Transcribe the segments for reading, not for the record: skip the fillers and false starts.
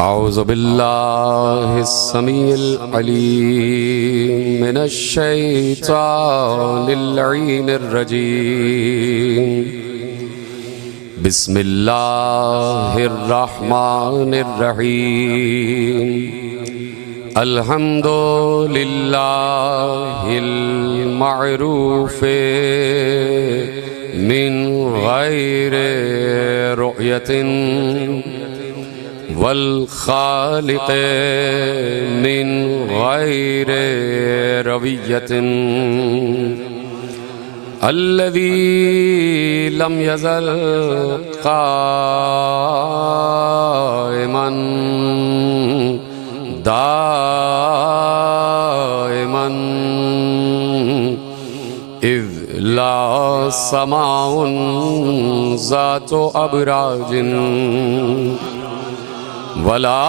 औज़ु बिल्लाहिस समीइल अलीम मिनश शैतानिर लईनिर रजीम। बिस्मिल्लाहिर रहमानिर रहीम। अल्हम्दुलिल्लाहिल मअरूफ़े मिन गैरि रुयतिन वल खालिक़े मिन गैरि रवियतिन अल्लज़ी लम यज़ल क़ाइमन दाइमन इज़ ला समाउन ज़ातु अबराजिन वला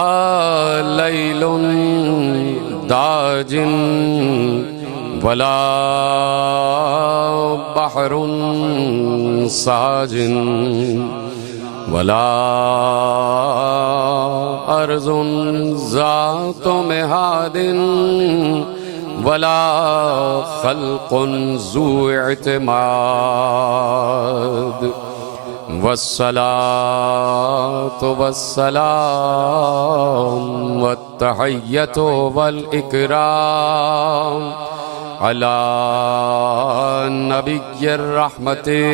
लैलुन दाजिन वला बहरुन साजिन वला अर्ज़ुन ज़ातु मिहादिन वला खल्क़ुन ज़ू इत्माद। वस्सलातु वस्सलाम वत्तहिय्यतु वल इकराम अला नबिय्यिर रहमति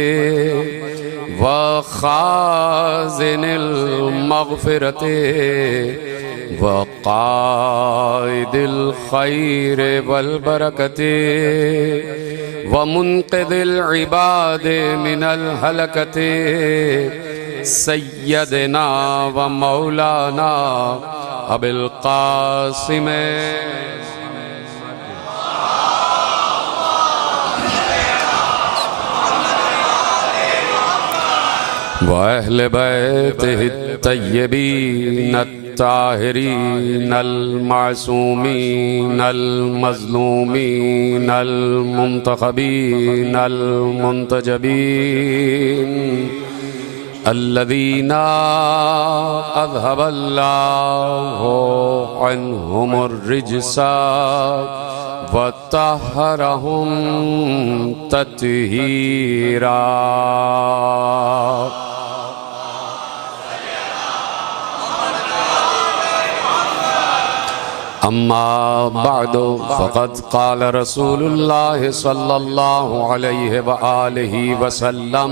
व खाज़िनिल मग़फ़िरति व क़ाइदिल खैरि वल बरकति व मुन्क़िज़िल इबादि मिनल हलकति सय्यदना व मौलाना अबिल क़ासिम व अहले बैतिहि तय्यबीन ताहिरीन अल मासूमीन अल मज़लूमीन अल मुंतखबीन अल मुंतजबीन अल्लज़ीना अज़हबल्लाहु अन्हुमुर रिज्सा व तहहरहुम तत्हीरा। अम्मा बादो फ़क़द क़ाल रसूलुल्लाह सल्लल्लाहु अलैहि व आलिहि वसल्लम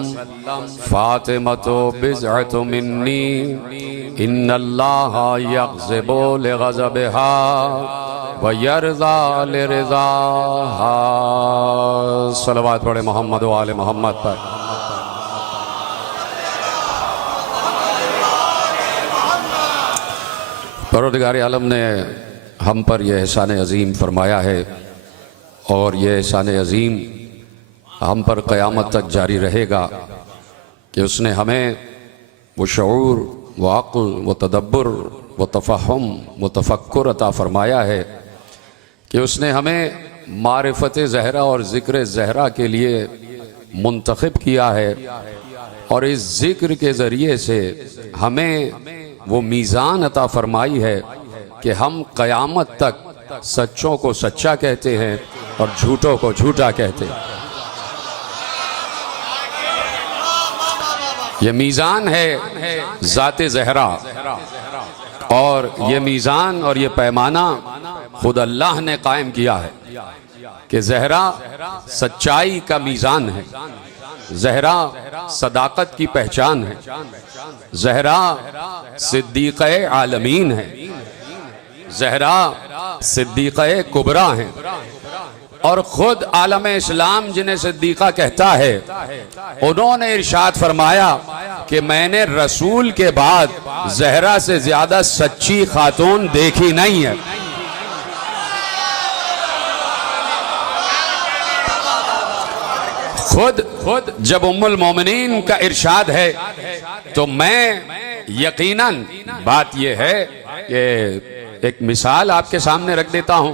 फ़ातिमतु बिज़अतु मिन्नी इन्नल्लाहा यग़ज़िबु लिग़ज़बिहा व यरज़ा लिरिज़ाहा। सलवात पढ़े मोहम्मद व आले मोहम्मद पर। परवरदिगार आलम ने हम पर यह एहसान अज़ीम फरमाया है और यह एहसान अज़ीम हम पर क़यामत तक जारी रहेगा कि उसने हमें वो शऊर व अक़्ल व तदब्बुर व तफ़हुम व तफ़क्कुर अता फ़रमाया है कि उसने हमें मारिफ़त ज़हरा और ज़िक्र ज़हरा के लिए मुंतख़िब किया है और इस ज़िक्र के ज़रिए से हमें वो मीज़ान अता फ़रमाई है कि हम क़यामत तक सच्चों को सच्चा कहते हैं और झूठों को झूठा कहते हैं। ये मीज़ान है ज़ाते ज़हरा और ये मीज़ान और ये पैमाना खुद अल्लाह ने कायम किया है कि ज़हरा सच्चाई का मीज़ान है, ज़हरा सदाकत की पहचान है, ज़हरा सिद्दीक़े आलमीन है, ज़हरा सिद्दीक़े कुबरा हैं और ख़ुद आलम इस्लाम जिन्हें सिद्दीक़ा कहता है उन्होंने इरशाद फरमाया कि मैंने रसूल के बाद ज़हरा से ज़्यादा सच्ची खातून देखी नहीं है। खुद जब उम्मुल मोमिनीन का इरशाद है तो मैं यकीनन बात यह है कि एक मिसाल आपके सामने रख देता हूं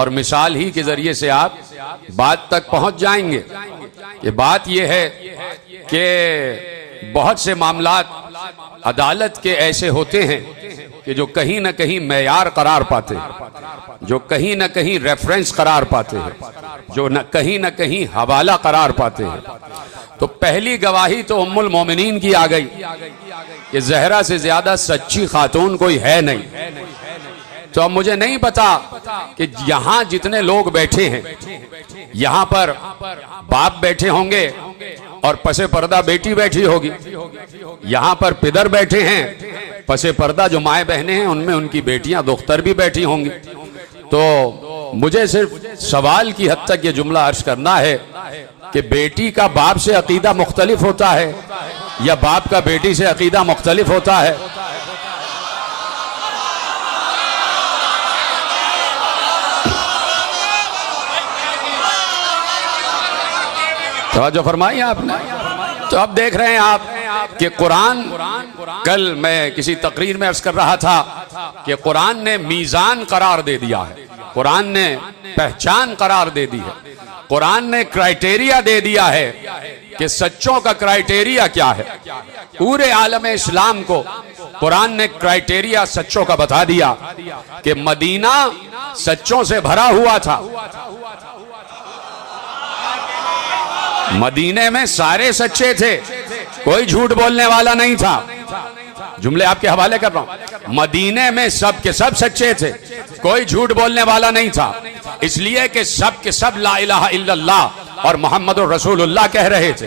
और मिसाल ही के जरिए से आप बात तक पहुंच जाएंगे। ये बात यह है कि बहुत से मामलात अदालत के ऐसे होते हैं कि जो कहीं ना कहीं मेयार करार पाते हैं, जो कहीं ना कहीं रेफरेंस करार पाते हैं, जो कहीं ना कहीं हवाला करार पाते हैं। तो पहली गवाही तो उम्मुल मोमिनीन की आ गई कि जहरा से ज्यादा सच्ची खातून कोई है नहीं। तो अब मुझे नहीं पता कि यहां जितने लोग बैठे हैं, यहां पर बाप बैठे होंगे और पसे पर्दा बेटी बैठी होगी, यहां पर पिदर बैठे हैं, पसे पर्दा जो माए बहनें हैं उनमें उनकी बेटियां दुख्तर भी बैठी होंगी। तो मुझे सिर्फ सवाल की हद तक ये जुमला अर्ज करना है कि बेटी का बाप से अकीदा मुख्तलिफ होता है या बाप का बेटी से अकीदा मुख्तलिफ होता है? तो फरमाई आपने। तो अब देख रहे हैं आप कि कुरान, कल मैं किसी तकरीर में अर्ज कर रहा था कि कुरान ने मीज़ान करार दे दिया है, कुरान ने पहचान करार दे दी है, कुरान ने क्राइटेरिया दे दिया है कि सच्चों का क्राइटेरिया क्या है। पूरे आलम इस्लाम को कुरान ने क्राइटेरिया सच्चों का बता दिया कि मदीना सच्चों से भरा हुआ था। मदीने में सारे सच्चे थे, कोई झूठ बोलने वाला नहीं था। जुमले आपके हवाले कर रहा हूं। मदीने में सब के सब सच्चे थे, कोई झूठ बोलने वाला नहीं था, इसलिए कि सब के सब ला इलाहा इल्लल्लाह और मोहम्मदुर रसूलुल्लाह कह रहे थे।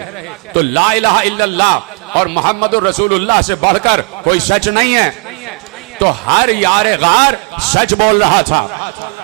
तो ला इलाहा इल्लल्लाह और मोहम्मदुर रसूलुल्लाह से बढ़कर कोई सच नहीं है। तो हर यार गार सच बोल रहा था,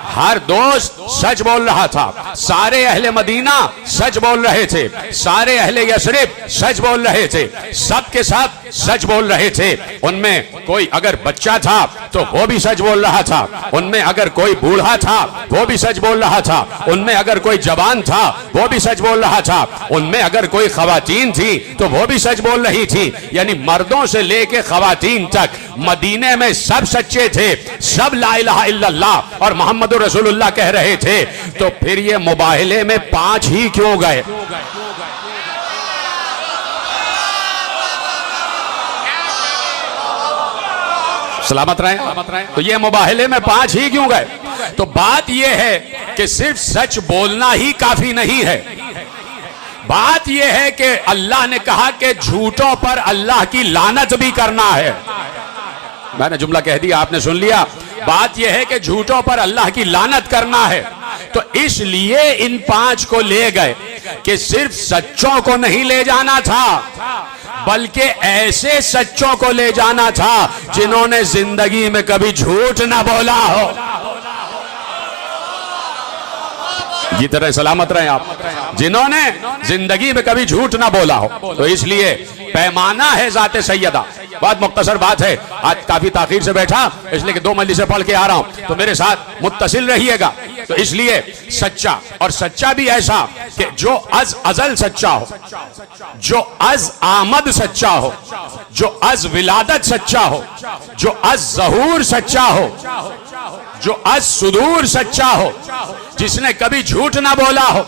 हर दोस्त सच बोल रहा था, सारे अहले मदीना सच बोल रहे थे, सारे अहले यसरिब सच बोल रहे थे, सब के सब सच बोल रहे थे। उनमें कोई अगर बच्चा था तो वो भी सच बोल रहा था, उनमें अगर कोई बूढ़ा था वो भी सच बोल रहा था, उनमें अगर कोई जवान था वो भी सच बोल रहा था, उनमें अगर कोई खवातीन थी तो वो भी सच बोल रही थी। यानी मर्दों से लेके खवातीन तक मदीने में सब सच्चे थे, सब ला इलाहा इल्लल्लाह और मोहम्मद रसूलुल्लाह कह रहे थे। तो फिर ये मुबाहिले में 5 ही क्यों गए? सलामत रहे। तो ये मुबाहिले में 5 ही क्यों गए? तो बात यह है कि सिर्फ सच बोलना ही काफी नहीं है। बात यह है कि अल्लाह ने कहा कि झूठों पर अल्लाह की लानत भी करना है। मैंने जुमला कह दिया, आपने सुन लिया। बात यह है कि झूठों पर अल्लाह की लानत करना है। तो इसलिए इन 5 को ले गए कि सिर्फ सच्चों को नहीं ले जाना था, बल्कि ऐसे सच्चों को ले जाना था जिन्होंने जिंदगी में कभी झूठ ना बोला हो। ये तरह सलामत रहे आप, जिन्होंने जिंदगी में कभी झूठ ना बोला हो। तो इसलिए पैमाना है ज़ाते सैयदा। बहुत मुख्तसर बात है, आज काफी ताखीर से बैठा इसलिए कि 2 मजलिसें पढ़ के आ रहा हूं, तो मेरे साथ मुत्तसिल रहिएगा। तो इसलिए सच्चा, और सच्चा भी ऐसा कि जो अज अजल सच्चा हो, जो अज आमद सच्चा हो, जो अज विलादत सच्चा हो, जो अज ज़हूर सच्चा हो, जो अज सुदूर सच्चा हो, जिसने कभी झूठ ना बोला हो।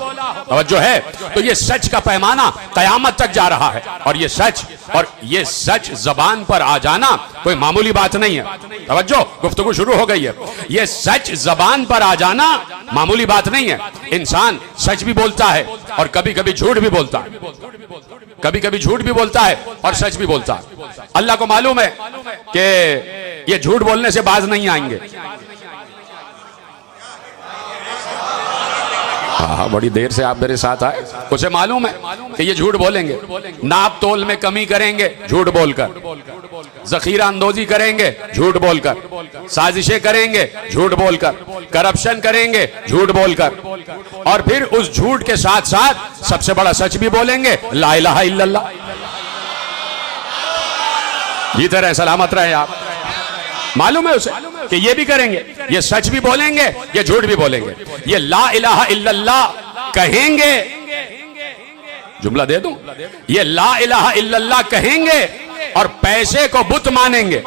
तवज्जो है। तो ये सच का पैमाना कयामत तक जा रहा है, और ये सच, और ये सच जबान पर आ जाना कोई मामूली बात नहीं है। तवज्जो, गुफ्तगू शुरू हो गई है। ये सच जबान पर आ जाना मामूली बात नहीं है। इंसान सच भी बोलता है और कभी कभी झूठ भी बोलता है, कभी कभी झूठ भी बोलता है और सच भी बोलता है। अल्लाह को मालूम है कि ये झूठ बोलने से बाज नहीं आएंगे। हाँ, बड़ी देर से आप मेरे साथ आए, उसे मालूम है कि ये झूठ बोलेंगे, नाप तोल में कमी करेंगे झूठ बोलकर, जखीरा अंदोजी करेंगे झूठ बोलकर, साजिशें करेंगे झूठ बोलकर, करप्शन करेंगे झूठ बोलकर, और फिर उस झूठ के साथ साथ सबसे बड़ा सच भी बोलेंगे, ला इलाहा इल्लल्लाह। ये तरह सलामत रहे आप। मालूम है उसे कि ये भी करेंगे, ये सच भी बोलेंगे, ये झूठ भी बोलेंगे। ये ला इलाहा इल्लल्लाह कहेंगे, जुमला दे दूं, ये ला इलाहा इल्लल्लाह कहेंगे और पैसे को बुत मानेंगे।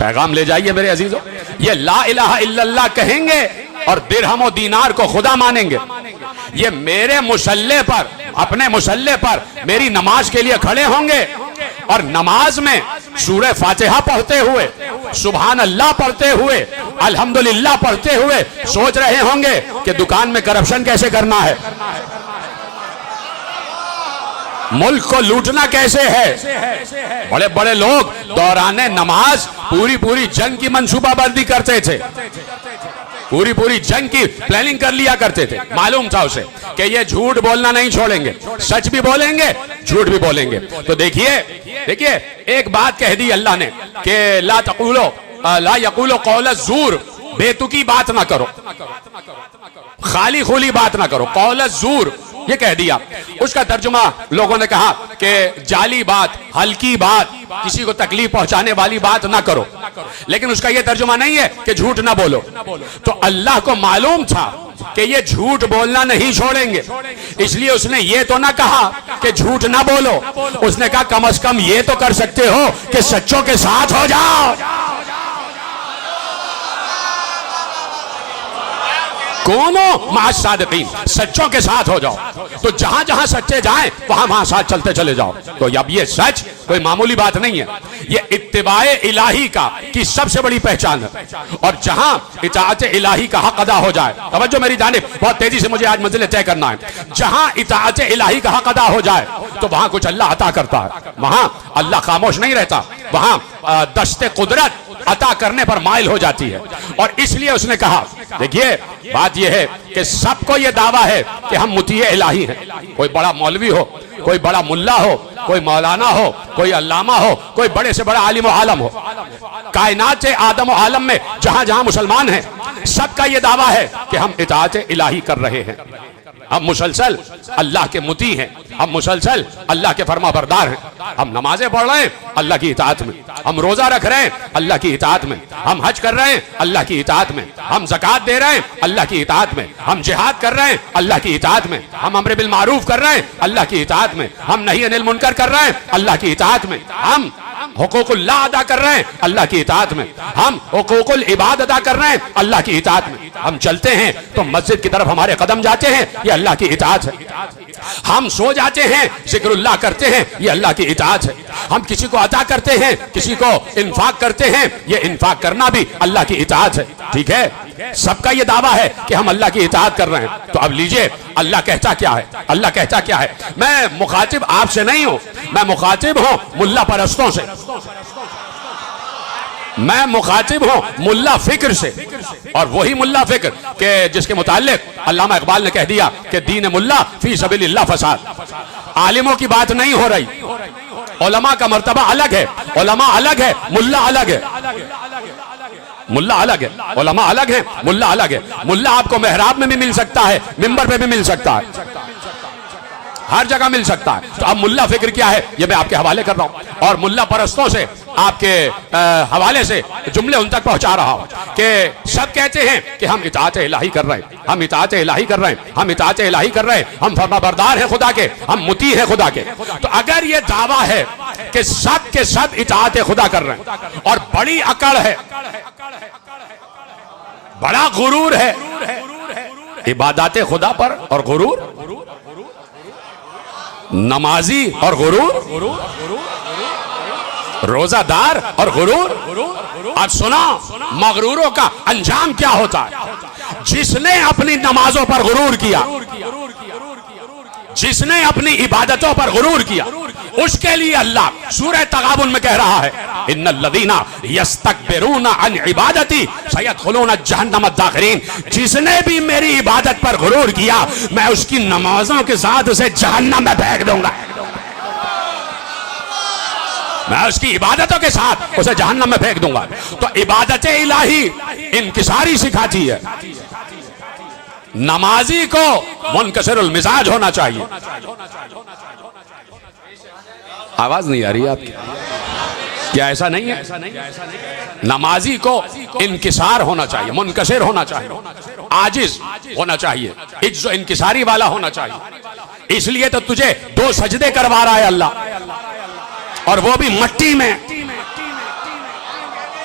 पैगाम ले जाइए मेरे अजीजों, ये ला इलाहा इल्लल्लाह कहेंगे और दिरहम और दीनार को खुदा मानेंगे। ये मेरे मुसल्ले पर, अपने मुसल्ले पर मेरी नमाज के लिए खड़े होंगे और नमाज में सूरह फातिहा पढ़ते हुए सुभान अल्लाह पढ़ते हुए, अल्हम्दुलिल्लाह पढ़ते हुए सोच रहे होंगे कि दुकान में करप्शन कैसे करना है, मुल्क को लूटना कैसे है। बड़े बड़े लोग दौराने नमाज पूरी पूरी जंग की मंसूबाबंदी करते थे, पूरी पूरी जंग की प्लानिंग कर लिया करते थे। मालूम था उसे कि ये झूठ बोलना नहीं छोड़ेंगे, सच भी बोलेंगे झूठ भी बोलेंगे। तो देखिए देखिए एक बात कह दी अल्लाह ने कि ला यक़ूलो क़ौल ज़ूर, बेतुकी बात ना करो, खाली खुली बात ना करो, क़ौल ज़ूर ये कह दिया। उसका तर्जुमा लोगों ने कहा कि जाली बात, हल्की बात, किसी को तकलीफ पहुंचाने वाली बात ना करो, लेकिन उसका यह तर्जुमा नहीं है कि झूठ ना बोलो। तो अल्लाह को मालूम था कि ये झूठ बोलना नहीं छोड़ेंगे, इसलिए उसने ये तो ना कहा कि झूठ ना बोलो, उसने कहा कम से कम ये तो कर सकते हो कि सच्चों के साथ हो जाओ। कौनो मासादिकीन, सच्चों के साथ हो जाओ। तो जहां जहां सच्चे जाएं वहां वहां साथ चलते चले जाओ। तो अब ये सच कोई मामूली बात नहीं है, ये इत्तिबाए इलाही का की सबसे बड़ी पहचान है। और जहां इताअत इलाही का हक अदा हो जाए, तवज्जो मेरी जानिब, बहुत तेजी से मुझे आज मंजिल तय करना है। जहां इताअत इलाही का हक अदा हो जाए तो वहां कुछ अल्लाह अता करता है, वहां अल्लाह खामोश नहीं रहता, वहां दस्ते कुदरत अता करने पर माइल हो जाती है। और इसलिए उसने कहा, देखिए बात यह है कि सबको यह दावा है कि हम मुतीए इलाही हैं। कोई बड़ा मौलवी हो, कोई बड़ा मुल्ला हो, कोई मौलाना हो, कोई अल्लामा हो, कोई बड़े से बड़ा आलिम आलम हो, कायनात से आदम आलम में जहां जहां मुसलमान हैं, सबका यह दावा है कि हम इताअत इलाही कर रहे हैं, हम मुसलसल अल्लाह के मुती हैं, हम मुसलसल अल्लाह के फरमा बरदार हैं। हम नमाजें पढ़ रहे हैं अल्लाह की इताअत में, हम रोजा रख रहे हैं अल्लाह की इताअत में, हम हज कर रहे हैं अल्लाह की इताअत में, हम ज़कात दे रहे हैं अल्लाह की इताअत में, हम जिहाद कर रहे हैं अल्लाह की इताअत में, हम अम्र बिल मारूफ कर रहे हैं अल्लाह की इताअत में, हम नही अनिल मुनकर कर रहे हैं अल्लाह की इताअत में, हम हुकूकुल्लाह अदा कर रहे हैं अल्लाह की इताअत में, हम हुकूकुल इबाद अदा कर रहे हैं अल्लाह की इताअत में। हम चलते हैं तो मस्जिद की तरफ हमारे कदम जाते हैं, ये अल्लाह की इताअत है। हम सो जाते हैं, जिक्रुल्लाह करते हैं, ये अल्लाह की इताअत है। हम किसी को अता करते हैं, किसी को इन्फाक करते हैं, ये इन्फाक करना भी अल्लाह की इताअत है। ठीक है, सबका ये दावा है कि हम अल्लाह की इताअत कर रहे हैं। तो अब लीजिए अल्लाह कहता क्या है, अल्लाह कहता क्या है। मैं मुखातिब आपसे नहीं हूं, मैं मुखातिब हूं मुल्ला परस्तों से, मैं मुखातिब हूं मुल्ला फिक्र से। और वही मुल्ला फिक्र के जिसके मुताल्लिक अल्लामा इकबाल ने कह दिया कि दीन मुल्ला फी सबिलिल्लाह फसाद। आलिमों की बात नहीं हो रही, उलमा का मर्तबा अलग है, उलमा अलग है, मुल्ला अलग है, मुल्ला अलग है, उलमा अलग है, मुल्ला अलग है। मुल्ला आपको मेहराब में भी मिल सकता है, मिंबर पे भी मिल सकता है, हर जगह मिल सकता है। तो अब मुल्ला फिक्र क्या है ये मैं आपके हवाले कर रहा हूं, और मुल्ला परस्तों से आपके हवाले से जुमले उन तक पहुंचा रहा हूं कि सब कहते हैं कि हम इताअत इलाही कर रहे हैं, हम इताअत इलाही कर रहे हैं, हम इताअत इलाही कर रहे हैं, हम फरमाबरदार हैं खुदा के, हम मुती हैं खुदा के। तो अगर ये दावा है कि सब के सब इताअत खुदा कर रहे हैं, और बड़ी अकड़ है, बड़ा गुरूर है इबादत खुदा पर, और गुरूर नमाजी और गुरूर रोजादार और गुरूर। अब सुना मगरूरों का अंजाम क्या होता है। जिसने अपनी नमाजों पर गुरूर किया, जिसने अपनी इबादतों पर गुरूर किया, उसके लिए अल्लाह सूरह तगाबुन में कह रहा है, इन्नल्लज़ीना यस्तकबिरूना अन इबादती सयदखुलूना जहन्नम दाखिरीन। जिसने भी मेरी इबादत पर गुरूर किया, मैं उसकी नमाजों के साथ उसे जहन्नम में फेंक दूंगा, मैं उसकी इबादतों के साथ उसे जहन्नम में फेंक दूंगा। तो इबादत इलाही इनकिसारी सिखाती है। नमाजी को मुनकसिरुल मिजाज होना चाहिए। आवाज नहीं आ रही आपकी, क्या ऐसा नहीं है? नमाजी को इनकिसार होना चाहिए, मुनकसिर होना चाहिए, आजिज होना चाहिए, इज्जो इनकिसारी वाला होना चाहिए। इसलिए तो तुझे 2 सजदे करवा रहा है अल्लाह, और वो भी मट्टी में,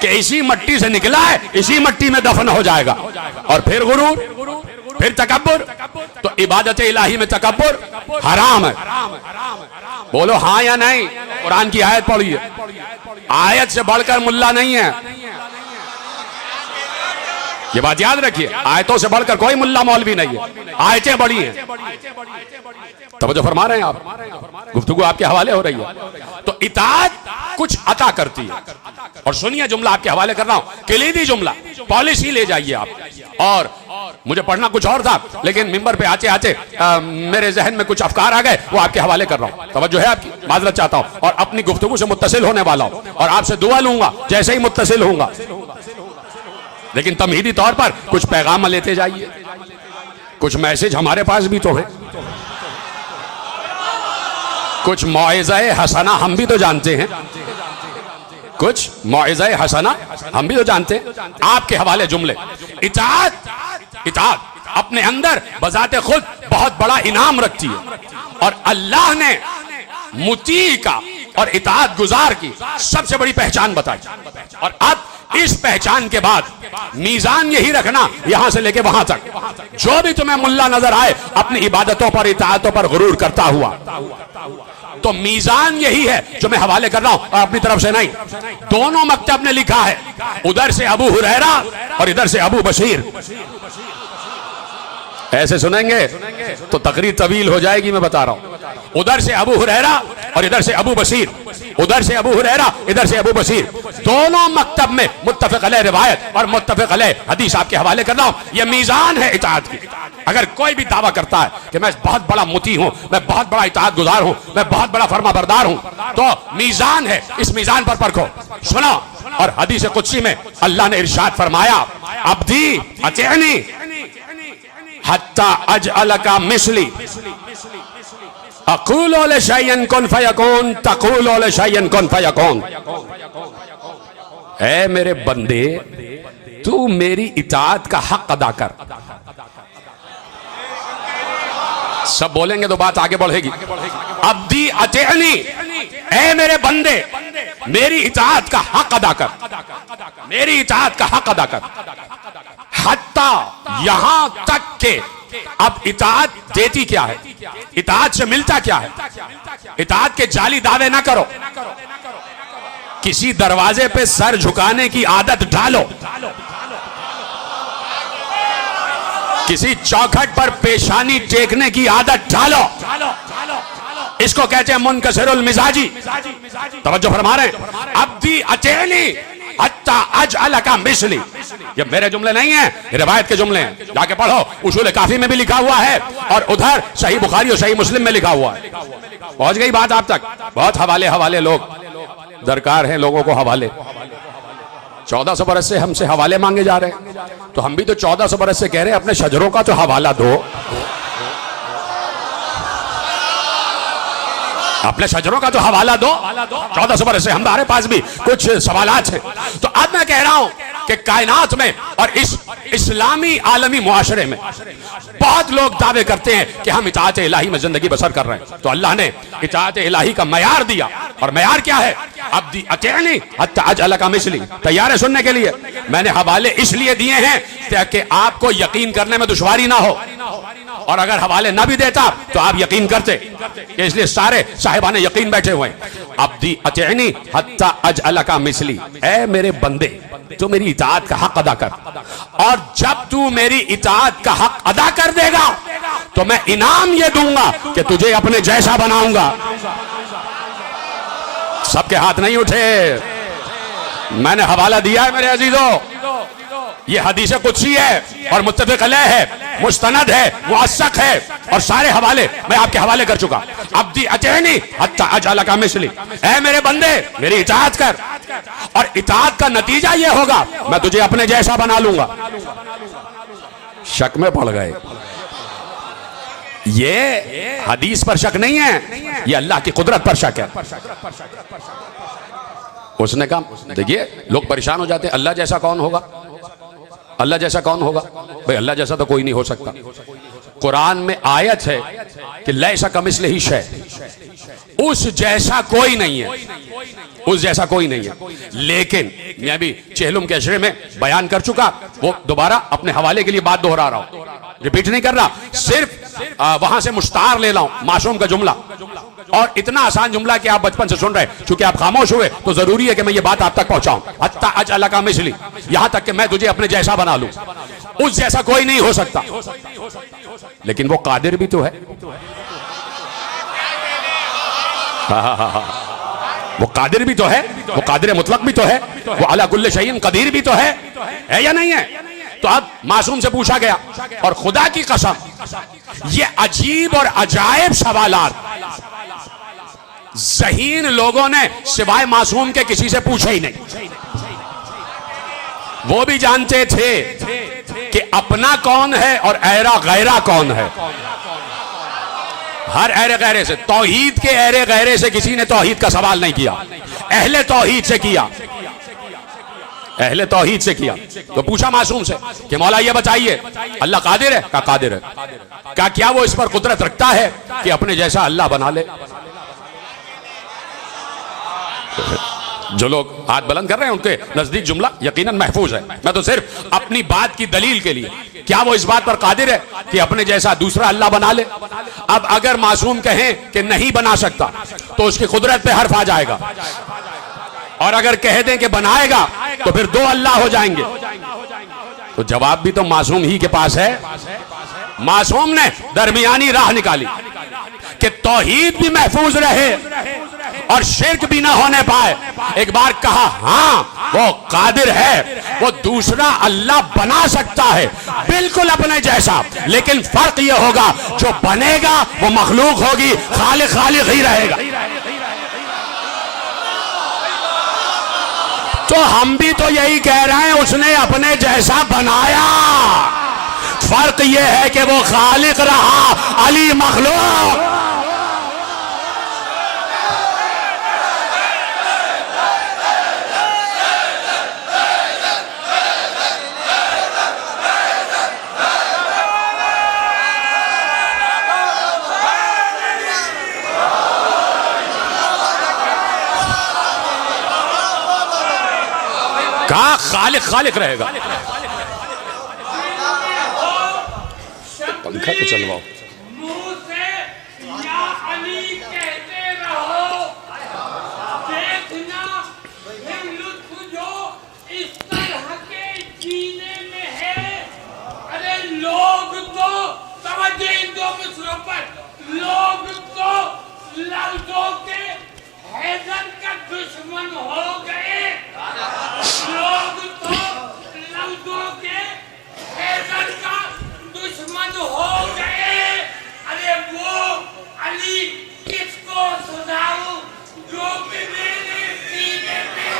कि इसी मट्टी से निकला है, इसी मट्टी में दफन हो जाएगा। और फिर गुरूर, फिर तकब्बुर। तो इबादत इलाही में तकब्बुर हराम है। बोलो हाँ या नहीं। कुरान की आयत पढ़िए, आयत से बढ़कर मुल्ला नहीं है, ये बात याद रखिए, आयतों से बढ़कर कोई मुल्ला मौलवी नहीं है, आयतें बड़ी हैं। तवज्जो फरमा रहे हैं आप, गुफ्तगू आपके हवाले हो रही है। तो इताअत कुछ अता करती है। और सुनिए जुमला आपके हवाले कर रहा हूं, किलीदी जुमला, पॉलिसी ले जाइए आप। और मुझे पढ़ना कुछ और था, लेकिन मिंबर पे आते आते मेरे जहन में कुछ अफकार आ गए, वो आपके हवाले कर रहा हूं। तवज्जो है आपकी, माजरत चाहता हूं और अपनी गुफ्तगू से मुत्तसिल होने वाला हूं और आपसे दुआ लूंगा जैसे ही मुत्तसिल होऊंगा। लेकिन तमहीदी तौर पर कुछ पैगाम लेते जाइए, कुछ मैसेज हमारे पास भी तो है, कुछ मौइज़ा-ए हसना हम भी तो जानते हैं, कुछ मौइज़ा-ए हसना हम भी तो जानते हैं। आपके हवाले जुमले, इताअत अपने अंदर बजाते खुद बहुत बड़ा इनाम रखती है और अल्लाह ने मुती का और इताअत गुजार की सबसे बड़ी पहचान बताई। और अब इस पहचान के बाद मीजान यही रखना, यहां से लेके वहां तक, जो भी तुम्हें मुल्ला नजर आए अपनी इबादतों पर इताअतों पर गुरूर करता हुआ, तो मीजान यही है जो मैं हवाले कर रहा हूं और अपनी तरफ से नहीं। दोनों मकतब ने लिखा है, उधर से अबू हुरैरा और इधर से अबू बशीर। ऐसे सुनेंगे तो तकरीर तवील हो जाएगी, मैं बता रहा हूं। उधर से अबू हुरैरा और इधर से अबू बशीर, उधर से अबू हुरैरा इधर से अबू बशीर, दोनों मकतब में मुत्तफिक अलैह रिवायत और मुत्तफिक अलैह हदीस आपके हवाले कर रहा हूं। यह मीजान है इताअत की। अगर कोई भी दावा करता है कि मैं बहुत बड़ा मुती हूं, मैं बहुत बड़ा इताअत गुजार हूं, मैं बहुत बड़ा फरमा बरदार हूं, तो मीजान है, इस मीजान पर परखो। सुनो, और हदीस कुदसी में अल्लाह ने इरशाद फरमाया, अब्दी अतिअनी हत्ता अजअलका मिस्ली अक़ूलु लिशैइन कुन फयकून तक़ूलु लिशैइन कुन फयकून। ऐ मेरे बंदे, तू मेरी इताअत का हक अदा कर। सब बोलेंगे तो बात आगे बढ़ेगी। अब्दी अतिअनी, ऐ मेरे बंदे मेरी इताअत का हक अदा कर, मेरी इताअत का हक अदा कर। हत्ता, यहां तक के, अब इताअत देती क्या है, इताअत से मिलता क्या है। इताअत के जाली दावे ना करो, किसी दरवाजे पे सर झुकाने की आदत डालो, किसी चौखट पर पेशानी टेकने की आदत डालो, इसको कहते हैं मुनकसिरुल मिजाजी। तवज्जो फरमा रहे हैं, अब्दी अतिअनी हत्ता अजअलका मिस्ली। ये मेरे जुमले नहीं है, रिवायत के जुमले हैं, जाके पढ़ो, उसूल काफी में भी लिखा हुआ है और उधर सही बुखारी और सही मुस्लिम में लिखा हुआ है। पहुंच गई बात आप तक। बहुत हवाले हवाले लोग दरकार हैं, लोगों को हवाले। 1400 बरस से हमसे हवाले मांगे जा रहे हैं, तो हम भी तो 1400 बरस से कह रहे हैं अपने शजरों का तो हवाला दो, अपने शजरों का तो हवाला दो। 1400 बरस से हमारे पास भी कुछ सवालात हैं। तो अब मैं कह रहा हूं कि कायनात में और इस इस्लामी आलमी मुआशरे में बहुत लोग दावे करते हैं कि हम इताअत इलाही में जिंदगी बसर कर रहे हैं। तो अल्लाह ने इताअत इलाही का मयार दिया, और मयार क्या है, अब्दी अतिअनी हत्ता अजअलका मिस्ली। तैयार है सुनने के लिए? मैंने हवाले इसलिए दिए हैं ताकि आपको यकीन करने में दुश्वारी ना हो, और अगर हवाले ना भी देता तो आप यकीन करते, इसलिए सारे साहिबाने यकीन बैठे हुए हैं। अब्दी अतिअनी हत्ता अजअलका मिस्ली, ऐ मेरे बंदे तू मेरी इताअत का हक अदा कर, और जब तू मेरी इताअत का हक अदा कर देगा तो मैं इनाम ये दूंगा कि तुझे अपने जैसा बनाऊंगा। सबके हाथ नहीं उठे, मैंने हवाला दिया है मेरे अजीजों। ये हदीस कुदसी है और मुत्तफिक अलैह है, मुस्तनद है, मुअस्सक है, और सारे हवाले मैं आपके हवाले कर चुका। अब्दी अतिअनी हत्ता अजअलका मिस्ली, ऐ मेरे बंदे मेरी इताअत कर, और इताअत का नतीजा ये होगा मैं तुझे अपने जैसा बना लूंगा। शक में पड़ गए। ये हदीस पर शक नहीं है, ये अल्लाह की कुदरत पर शक है। उसने कहा, देखिए लोग परेशान हो जाते हैं, अल्लाह जैसा कौन होगा, अल्लाह जैसा कौन होगा। भाई अल्लाह जैसा तो कोई नहीं हो सकता। कुरान में आयत है कि लैसा कमिस्लिही शै, उस जैसा कोई नहीं है, उस जैसा कोई नहीं है। लेकिन मैं भी चेहलुम के अशरे में बयान कर चुका, वो दोबारा अपने हवाले के लिए बात दोहरा रहा हूं, रिपीट नहीं कर रहा, सिर्फ वहां से मुश्तार ले रहा हूं, मासूम का जुमला। और इतना आसान जुमला कि आप बचपन से सुन रहे, चूंकि आप खामोश हुए तो जरूरी है कि मैं ये बात आप तक पहुंचाऊं। हत्ता अजअल का मिसली, यहां तक कि मैं तुझे अपने जैसा बना लूं। उस जैसा कोई नहीं हो सकता, लेकिन वो कादिर भी तो है। वो कादिर भी तो है, वो कादिर मुतलक भी तो है, वो अला कुल्ले शैइन कदीर भी तो है या नहीं है? तो अब मासूम से पूछा गया, और खुदा की कसम ये अजीब और अजायब सवालात ज़हीन लोगों ने सिवाय मासूम के किसी से पूछे ही नहीं। वो भी जानते थे कि अपना कौन है और ऐरा गैरा कौन है। हर ऐरे गैरे से, तौहीद के ऐरे गैरे से किसी ने तौहीद का सवाल नहीं किया, अहले तौहीद से किया, अहले तौहीद से किया। तो पूछा मासूम से कि मौला ये बताइए, अल्लाह कादिर है? कहा कादिर है। कहा क्या वो इस पर कुदरत रखता है कि अपने जैसा अल्लाह बना ले? जो लोग हाथ बुलंद कर रहे हैं उनके नजदीक जुमला यकीनन महफूज है। मैं तो सिर्फ अपनी बात की दलील के लिए, क्या वो इस बात पर कादिर है कि अपने जैसा दूसरा अल्लाह बना ले? अब अगर मासूम कहें कि नहीं बना सकता तो उसकी कुदरत पे हर्फ आ जाएगा, और अगर कह दें कि बनाएगा तो फिर दो अल्लाह हो जाएंगे। तो जवाब भी तो मासूम ही के पास है। मासूम ने दरमियानी राह निकाली कि तौहीद भी महफूज रहे और शिर्क भी ना होने पाए। एक बार कहा हाँ वो कादिर है, वो दूसरा अल्लाह बना सकता है बिल्कुल अपने जैसा, लेकिन फर्क ये होगा जो बनेगा वो मखलूक होगी, खालिक खालिक ही रहेगा। तो हम भी तो यही कह रहे हैं, उसने अपने जैसा बनाया, फर्क ये है कि वो खालिक रहा, अली मखलूक। कहा खालिक खालिक रहेगा। पंखा तो चलवाओ। मुंह से या अली कहते रहो, देखना ये लुत्फ जो इस तरह के जीने में है। अरे लोग तो तवज्जो इन दो मिसरों पर, लोग तो लफ्जों के हैदर का दुश्मन हो गए। लोग तो लफ्जों के हैदर का दुश्मन हो गए। अरे वो अली किसको सुनाऊं जो कि मेरे सीने में।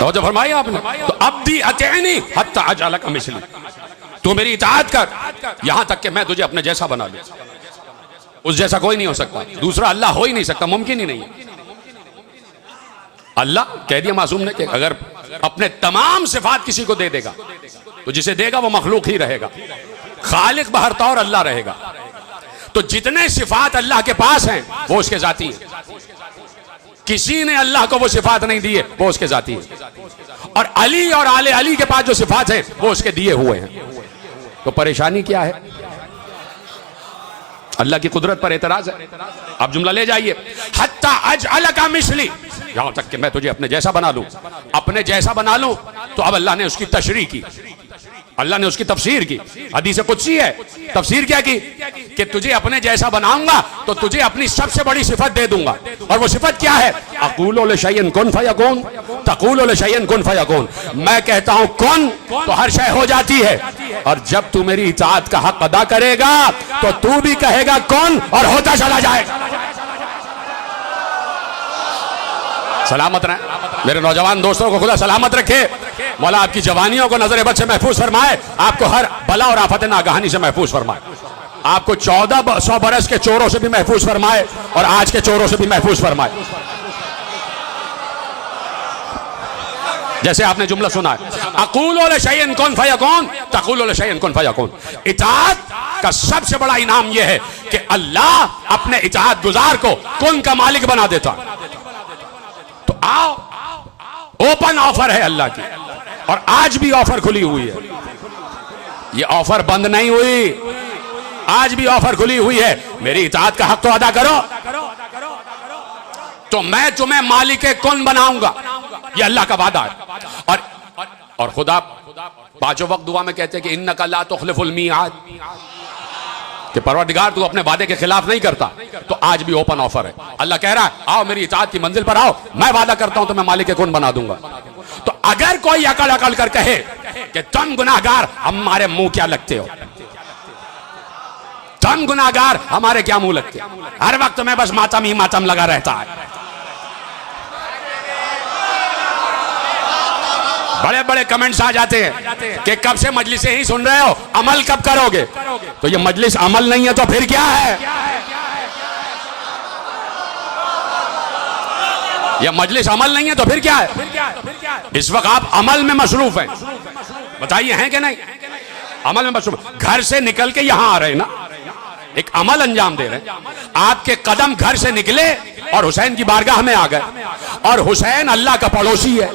तो जो फरमाया आपने, तो अब दी अतैनी हत्ता अजअल का मिसली, तू मेरी इताअत कर यहां तक कि मैं तुझे अपने जैसा बना लूं। उस जैसा कोई नहीं हो सकता, दूसरा अल्लाह हो ही नहीं सकता, मुमकिन ही नहीं है। अल्लाह कह दिया मासूम ने कि अगर अपने तमाम सिफात किसी को दे देगा तो जिसे देगा वो मखलूक ही रहेगा, खालिक बहर तौर अल्लाह रहेगा। तो जितने सिफात अल्लाह के पास हैं वो उसके जाती है, किसी ने अल्लाह को वो सिफात नहीं दी है, वो उसके जाती है। और अली और आले अली के पास जो सिफात हैं वो उसके दिए हुए हैं। तो परेशानी क्या है? अल्लाह की कुदरत पर एतराज है। आप जुमला ले जाइए, हत्ता अजअल का मिसली, यहां तक कि मैं तुझे अपने जैसा बना लूं। अपने जैसा बना लूं तो अब अल्लाह ने उसकी तशरीह की, अल्लाह ने उसकी तफसीर की। हदीस कुदसी है, तफसीर क्या की कि तुझे अपने जैसा बनाऊंगा तो तुझे अपनी सबसे बड़ी सिफत दे दूंगा। और वो सिफत क्या है? अक़ूलु लिशैइन कुन फयकून, तक़ूलु लिशैइन कुन फयकून। मैं कहता हूं कुन तो हर शय हो जाती है, और जब तू मेरी इताअत का हक अदा करेगा तो तू भी कहेगा कुन और होता चला जाएगा। सलामत रहे मेरे नौजवान दोस्तों को, खुदा सलामत रखे। मौला आपकी जवानियों को नजर बद से महफूज फरमाए, आपको हर बला और आफत नागहानी से महफूज फरमाए, आपको 1400 बरस के चोरों से भी महफूज फरमाए और आज के चोरों से भी महफूज फरमाए। जैसे आपने जुमला सुना है, अक़ूलु लिशैइन कुन फयकून, तक़ूलु लिशैइन कुन फयकून। इताअत का सबसे बड़ा इनाम यह है कि अल्लाह अपने इताअत गुजार को कुन का मालिक बना देता। तो आओ, ओपन ऑफर है अल्लाह की, और आज भी ऑफर खुली हुई है। ये ऑफर बंद नहीं हुई, आज भी ऑफर खुली हुई है, मेरी इताअत का हक तो अदा करो, तो मैं तुम्हें मालिक कुन बनाऊंगा। ये अल्लाह का वादा है। और खुदा पांचों वक्त दुआ में कहते हैं कि इन्नका ला तुखलिफुल मिआद, कि परवरदिगार तू अपने वादे के खिलाफ नहीं करता। तो आज भी ओपन ऑफर है। अल्लाह कह रहा है आओ मेरी इताअत की मंजिल पर आओ, मैं वादा करता हूं तुम्हें मालिक कुन बना दूंगा। तो अगर कोई अकड़ अकड़ कर कहे कि तुम गुनाहगार हमारे मुंह क्या लगते हो, तुम गुनाहगार हमारे क्या मुंह लगते हो, हर वक्त में बस मातम ही मातम लगा रहता है, बड़े बड़े कमेंट्स आ जाते हैं कि कब से मजलिस ही सुन रहे हो, अमल कब करोगे। तो ये मजलिस अमल नहीं है तो फिर क्या है? ये मजलिस अमल नहीं है तो फिर क्या है? इस वक्त आप अमल में मसरूफ हैं, बताइए हैं कि नहीं? अमल में मसरूफ, घर से निकल के यहां आ रहे हैं ना, एक अमल अंजाम दे रहे हैं। आपके कदम घर से निकले और हुसैन की बारगाह में आ गए, और हुसैन अल्लाह का पड़ोसी है।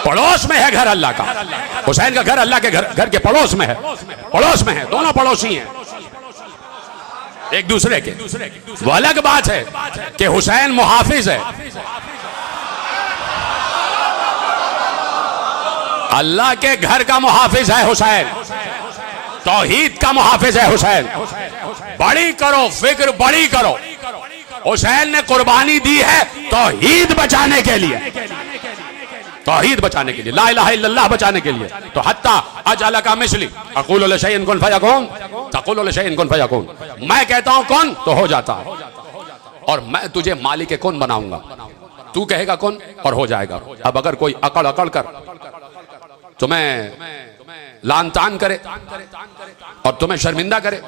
पड़ोस में है घर अल्लाह का, हुसैन का घर अल्लाह के घर के पड़ोस में है, पड़ोस में है, दोनों पड़ोसी हैं एक दूसरे के। वो अलग बात है कि हुसैन मुहाफिज है, अल्लाह के घर का मुहाफिज है हुसैन, तौहीद का मुहाफिज है हुसैन। बड़ी करो, फिक्र बड़ी करो, हुसैन ने कुर्बानी दी है तौहीद बचाने के लिए, तौहीद बचाने के लिए, ला इलाहा इल्लल्लाह बचाने के लिए। तो हत्ता अजअल का मिसली अक़ूलु लिशैइन कुन फयकून तक़ूलु लिशैइन कुन फयकून, मैं कहता हूं कौन तो हो जाता है, और मैं तुझे मालिक कुन बनाऊंगा, तू कहेगा कौन और हो जाएगा। अब अगर कोई अकड़ अकड़ कर तुम्हें लान तान करे और तुम्हें शर्मिंदा करे,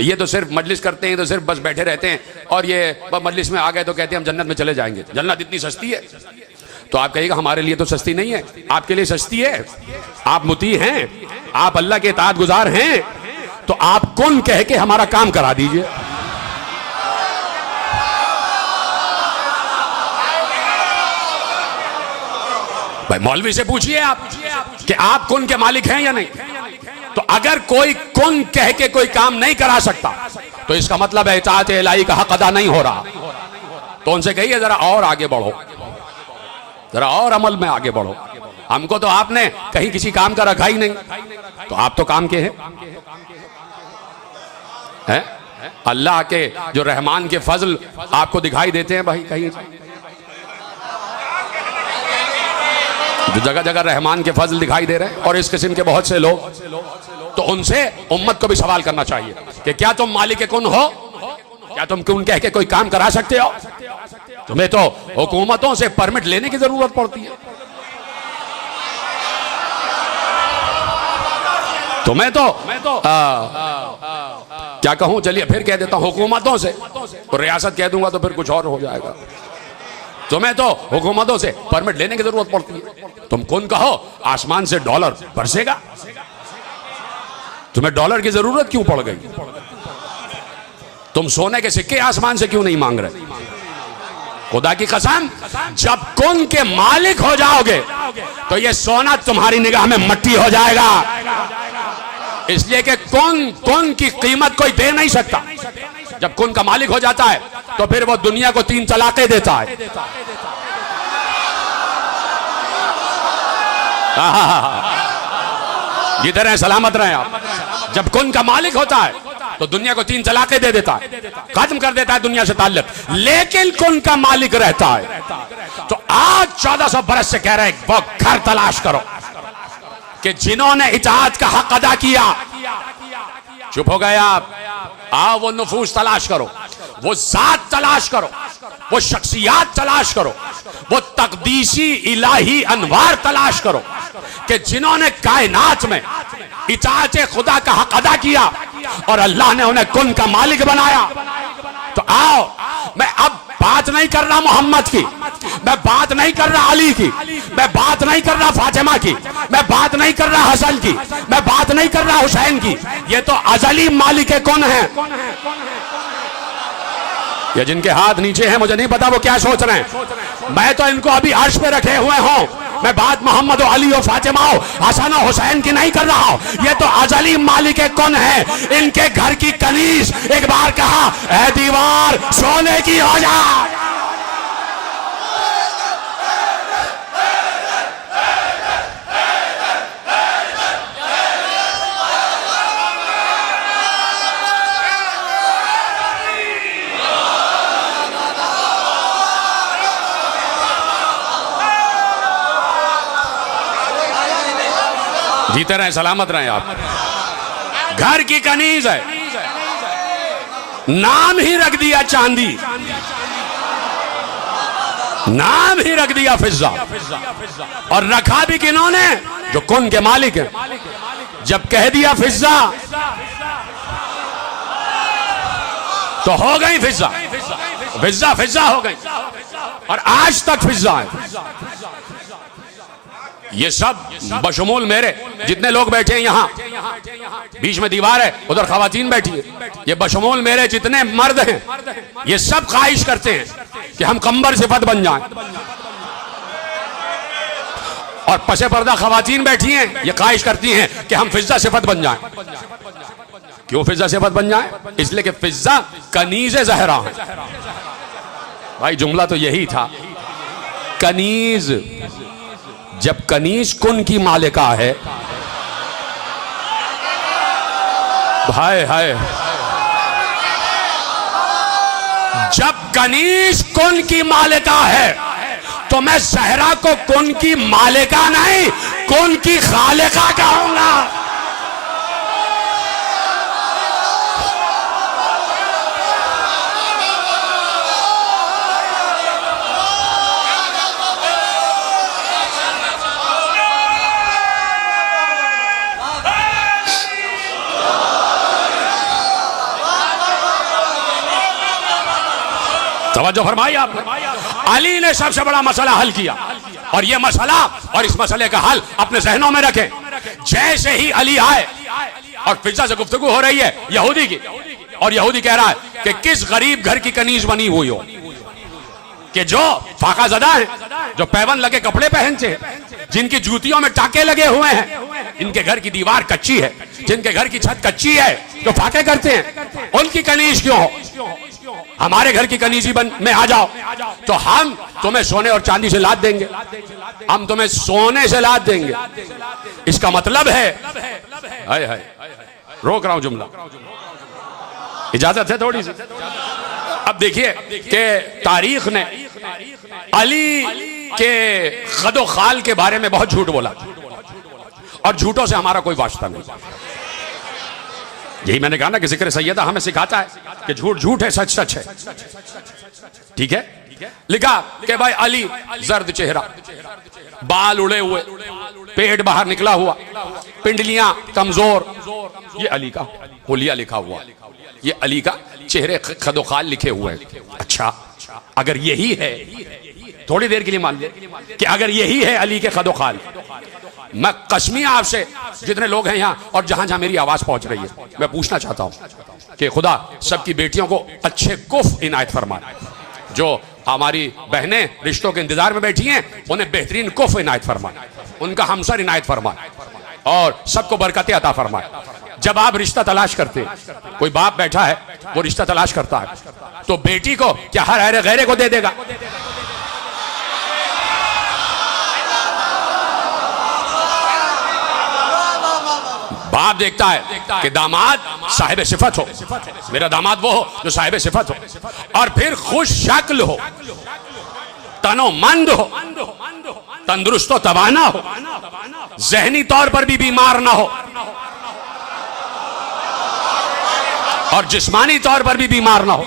ये तो सिर्फ मजलिस करते हैं, तो सिर्फ बस बैठे रहते हैं, और ये मजलिस में आ गए तो कहते हैं हम जन्नत में चले जाएंगे, जन्नत इतनी सस्ती है। तो आप कहिएगा हमारे लिए तो सस्ती नहीं है, आपके लिए सस्ती है, आप मुती हैं, आप अल्लाह के इताअत गुजार हैं, तो आप कौन कह के हमारा काम करा दीजिए। भाई मौलवी से पूछिए आप कि आप कौन के मालिक हैं या नहीं। तो अगर कोई कौन कह के कोई काम नहीं करा सकता तो इसका मतलब है इताअत इलाही का हक अदा नहीं हो रहा। तो उनसे कहिए जरा और आगे बढ़ो, जरा और अमल में आगे बढ़ो, हमको तो आपने कहीं किसी काम का रखा ही नहीं, तो आप तो काम के हैं। अल्लाह के जो रहमान के फजल आपको दिखाई देते हैं भाई, कहीं जो जगह जगह रहमान के फजल दिखाई दे रहे हैं, और इस किस्म के बहुत से लोग, तो उनसे उम्मत को भी सवाल करना चाहिए कि क्या तुम मालिक कुन हो, क्या तुम कुन कह के कोई काम करा सकते हो? तुम्हें तो हुकूमतों से परमिट लेने की जरूरत पड़ती है, तुम्हें तो क्या कहूं, चलिए फिर कह देता हूं हुकूमतों से, तो रियासत कह दूंगा तो फिर कुछ और हो जाएगा। तुम्हें तो हुकूमतों से परमिट लेने की जरूरत पड़ती है। तुम कौन कहो आसमान से डॉलर बरसेगा, तुम्हें डॉलर की जरूरत क्यों पड़ गई? तुम सोने के सिक्के आसमान से क्यों नहीं मांग रहे? खुदा की कसम, जब कौन के मालिक हो जाओगे तो ये सोना तुम्हारी निगाह में मट्टी हो जाएगा, इसलिए कि कौन की कीमत कोई दे नहीं सकता। जब कौन का मालिक हो जाता है तो फिर वो दुनिया को 3 तलाकें देता है। जिधर है सलामत रहे आप। जब कौन का मालिक होता है तो दुनिया को 3 तलाकें दे देता है, खत्म कर देता है दुनिया से ताल्लुक। लेकिन कौन का मालिक रहता है तो आज 1400 बरस से कह रहे हैं वो घर तलाश करो कि जिन्होंने इताअत का हक अदा किया। चुप हो गए आप? आओ वो नफूस तलाश करो, वो जात तलाश करो, वो शख्सियात तलाश करो, वो तकदीसी इलाही अनवार तलाश करो कि जिन्होंने कायनात में इताअत खुदा का हक अदा किया और अल्लाह ने उन्हें कुन का मालिक बनाया। तो आओ, मैं अब बात नहीं कर रहा मोहम्मद की, मैं बात नहीं कर रहा अली की, मैं बात नहीं कर रहा फातिमा की, मैं बात नहीं कर रहा हसन की, मैं बात नहीं कर रहा हुसैन की। ये तो अजली मालिक कौन है? ये जिनके हाथ नीचे हैं मुझे नहीं पता वो क्या सोच रहे हैं। मैं तो इनको अभी अर्श पे रखे हुए हूं मैं बात मोहम्मद अली और फातिमा हसन और हुसैन की नहीं कर रहा हूं। ये तो अजली मालिक कौन है, इनके घर की कनीज एक बार कहा ऐ दीवार सोने की हो जा। जीते रहें, सलामत रहें आप। घर की कनीज है, नाम ही रख दिया चांदी, नाम ही रख दिया फिजा। और रखा भी किन्होंने, जो कुन के मालिक हैं। जब कह दिया फिजा तो हो गई फिजा, फिजा फिजा हो गई और आज तक फिजा है। ये सब बशमूल मेरे जितने लोग बैठे हैं यहाँ, बीच में दीवार है, उधर खवातीन बैठी है, ये बशमूल मेरे जितने मर्द हैं, ये सब ख्वाहिश करते हैं कि हम कंबर सिफत बन जाएं। और पसे पर्दा खवातीन बैठी हैं, ये ख्वाहिश करती हैं कि हम फिजा सिफत बन जाएं। क्यों फिजा सिफत बन जाएं? इसलिए कि फिजा कनीज जहरा है। भाई जुमला तो यही था, कनीज। जब कनीज कुन की मालिका है, भाई हाय, जब कनीज कुन की मालिका है तो मैं सहरा को कुन की मालिका नहीं, कुन की खालिका कहूंगा। तवज्जो फरमाई आपने। अली ने सबसे बड़ा मसला हल किया और ये मसला और इस मसले का हल अपने जहनों में रखें। जैसे ही अली आए और फिजा से गुफ्तगू हो रही है यहूदी की, और यहूदी कह रहा है कि किस गरीब घर की कनीज बनी हुई हो कि जो फाका ज़दा है, जो पैवन लगे कपड़े पहनते हैं, जिनकी जूतियों में टाके लगे हुए हैं, इनके घर की दीवार कच्ची है, जिनके घर की छत कच्ची है, जो फाके करते हैं, उनकी कनीज क्यों हो? हमारे घर की कनीजी में आ जाओ तो हम तुम्हें सोने और चांदी से लाद देंगे, हम तुम्हें सोने से लाद देंगे। इसका मतलब है, हाय हाय, रोक रहा हूं जुमला, इजाजत है थोड़ी सी। अब देखिए कि तारीख ने अली के खदो खाल के बारे में बहुत झूठ बोला और झूठों से हमारा कोई वास्ता नहीं। यही मैंने कहा ना कि जिक्र सैयदा हमें सिखाता है कि झूठ झूठ है, सच सच है। ठीक है, लिखा कि भाई अली जर्द चेहरा, बाल उड़े हुए, पेट बाहर निकला हुआ, पिंडलियां कमजोर, ये अली का हुलिया लिखा हुआ, ये अली का चेहरे खदोखाल लिखे हुए हैं। अच्छा, अगर यही है, थोड़ी देर के लिए मान ले कि अगर यही है अली के खदोखाल, मैं कसमी आपसे जितने लोग हैं यहाँ और जहां जहां मेरी आवाज पहुंच रही है, मैं पूछना चाहता हूं कि खुदा सबकी बेटियों को अच्छे कुफ इनायत फरमाए। जो हमारी बहनें रिश्तों के इंतजार में बैठी हैं, उन्हें बेहतरीन कुफ इनायत फरमाए, उनका हमसर इनायत फरमाए और सबको बरकतें अता फरमाए। जब आप रिश्ता तलाश करते, कोई बाप बैठा है वो रिश्ता तलाश करता है, तो बेटी को क्या हर अहरे गैरे को दे देगा? बाप देखता है कि दामाद साहिब सिफत हो, मेरा दामाद वो हो जो साहिब सिफत हो, और फिर खुश शक्ल हो, तनोमंद हो, तंदुरुस्त तवाना हो, जहनी तौर पर भी बीमार ना हो और जिस्मानी तौर पर भी बीमार ना हो।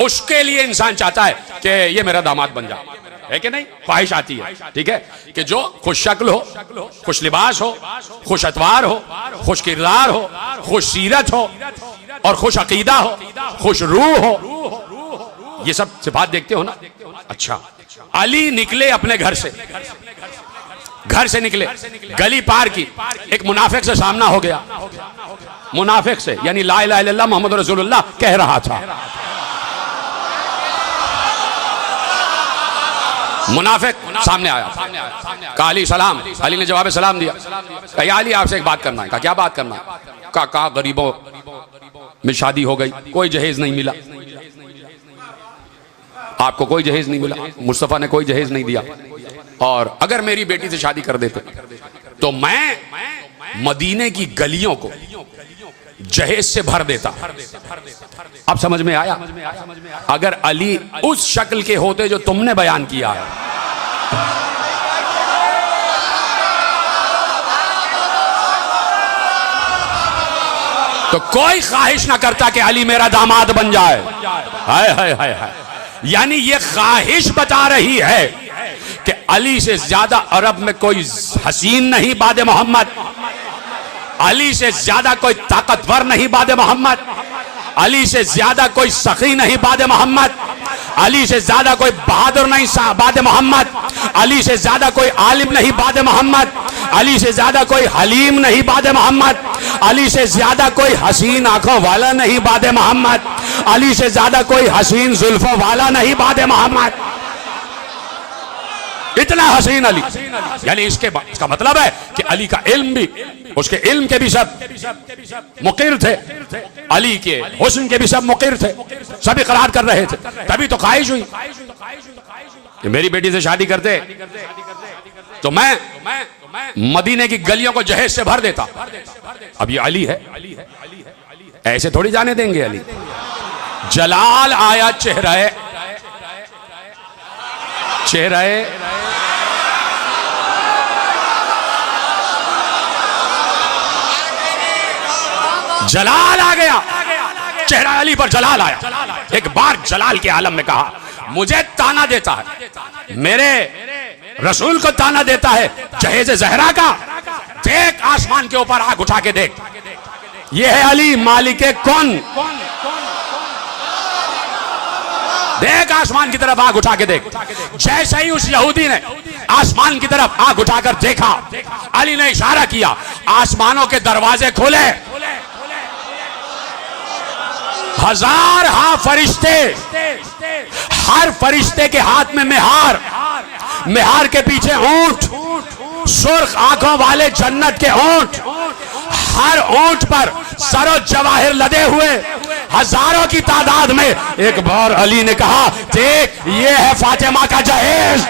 उसके लिए इंसान चाहता है कि ये मेरा दामाद बन जाए, है कि नहीं? ख्वाहिश आती है, ठीक है, कि जो खुश शक्ल हो, खुश लिबास हो, खुश अतवार हो, खुश किरदार हो, खुश सीरत हो और खुश अकीदा हो, खुश रूह हो। ये सब सिफात देखते हो ना? अच्छा, अली निकले अपने घर से निकले, गली पार की, एक मुनाफिक से सामना हो गया। मुनाफिक से, यानी ला इलाहा इल्लल्लाह मोहम्मद रसूलुल्लाह कह रहा था। मुनाफिक सामने आया, कहा अली सलाम। अली ने जवाब सलाम दिया। कहा या अली आपसे एक बात करना है। कहा क्या बात करना है? कहा गरीबों में शादी हो गई, कोई जहेज नहीं मिला, आपको कोई जहेज नहीं मिला, मुस्तफा ने कोई जहेज नहीं दिया, और अगर मेरी बेटी से शादी कर देते तो मैं मदीने की गलियों को जहेज से भर देता। अब समझ में आया? अगर अली उस शक्ल के होते जो तुमने बयान किया है, तो कोई ख्वाहिश ना करता कि अली मेरा दामाद बन जाए। हाय हाय हाय हाय। यानी ये ख्वाहिश बता रही है कि अली से ज्यादा अरब में कोई हसीन नहीं बाद मोहम्मद, अली से ज्यादा कोई ताकतवर नहीं बाद मोहम्मद, अली से ज्यादा कोई सखी नहीं बाद मोहम्मद, अली से ज्यादा कोई बहादुर नहीं बाद मोहम्मद, अली से ज्यादा कोई आलिम नहीं बाद मोहम्मद, अली से ज्यादा कोई हलीम नहीं बाद मोहम्मद, अली से ज्यादा कोई हसीन आंखों वाला नहीं बाद मोहम्मद, अली से ज्यादा कोई हसीन जुल्फों वाला नहीं बाद मोहम्मद। इतना हसीन अली। यानी इसका मतलब है कि अली का इल्म भी, उसके इल्म के भी सब मुकिर थे, अली के हुस्न के भी सब मुकिर थे, सब इकरार कर रहे थे। तभी तो ख्वाहिश हुई कि मेरी बेटी से शादी करते तो मैं मदीने की गलियों को जहेज से भर देता। अब ये अली है, ऐसे थोड़ी जाने देंगे अली। जलाल आया चेहरे जलाल आ गया, चेहरा अली पर जलाल आया। एक बार जलाल के आलम में कहा, मुझे ताना देता है, मेरे रसूल को ताना देता है जहेज ज़हरा का। देख आसमान के ऊपर आग उठा के देख, ये है अली मालिके कौन। देख आसमान की तरफ आग उठा के देख। जैसे ही उस यहूदी ने आसमान की तरफ आग उठाकर देखा, अली ने इशारा किया, आसमानों के दरवाजे खोले, हजार फरिश्ते, हर फरिश्ते के हाथ में मेहार, मेहार के पीछे ऊंट, सुर्ख आंखों वाले जन्नत के ऊंट, हर ऊंट पर सरो जवाहिर लदे हुए, हजारों की तादाद में। एक बार अली ने कहा, देख ये है फातिमा का जहेज।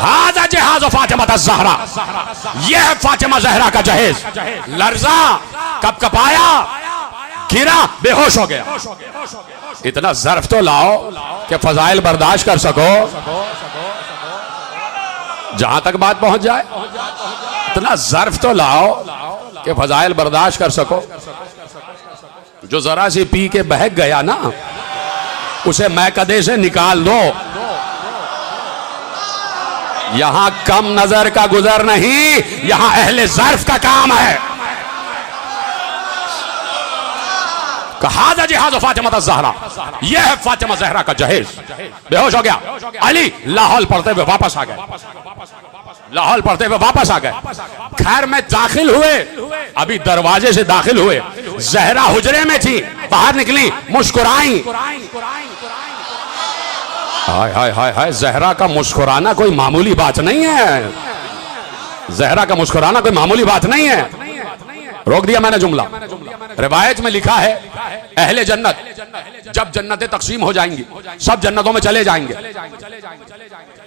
हाजा जहाज फातिमा ज़हरा, यह है फातिमा ज़हरा का जहेज। लर्जा कब कपाया, गिरा, बेहोश हो गया। इतना ज़र्फ तो लाओ कि फजाइल बर्दाश्त कर सको, जहां तक बात पहुंच जाए। इतना ज़र्फ तो लाओ कि फजाइल बर्दाश्त कर सको। जो जरा सी पी के बहक गया ना, उसे मैकदे से निकाल दो। यहां कम नजर का गुजर नहीं, यहां अहले ज़र्फ का काम है। कहा जहाज फातिमा ज़हरा, यह है फातिमा ज़हरा का जहेज। बेहोश हो गया अली, लाहौल पढ़ते हुए वापस आ गए, लाहौल पढ़ते हुए वापस आ गए। खैर में दाखिल हुए, अभी दरवाजे से दाखिल हुए, ज़हरा हुजरे में थी, बाहर निकली, मुस्कुराई। हाय हाय हाय हाय, ज़हरा का मुस्कुराना कोई मामूली बात नहीं है। ज़हरा का मुस्कुराना कोई मामूली बात नहीं है। रोक दिया मैंने जुमला। रिवायत में लिखा है, अहले जन्नत जब जन्नतें तकसीम हो जाएंगी, सब जन्नतों में चले जाएंगे।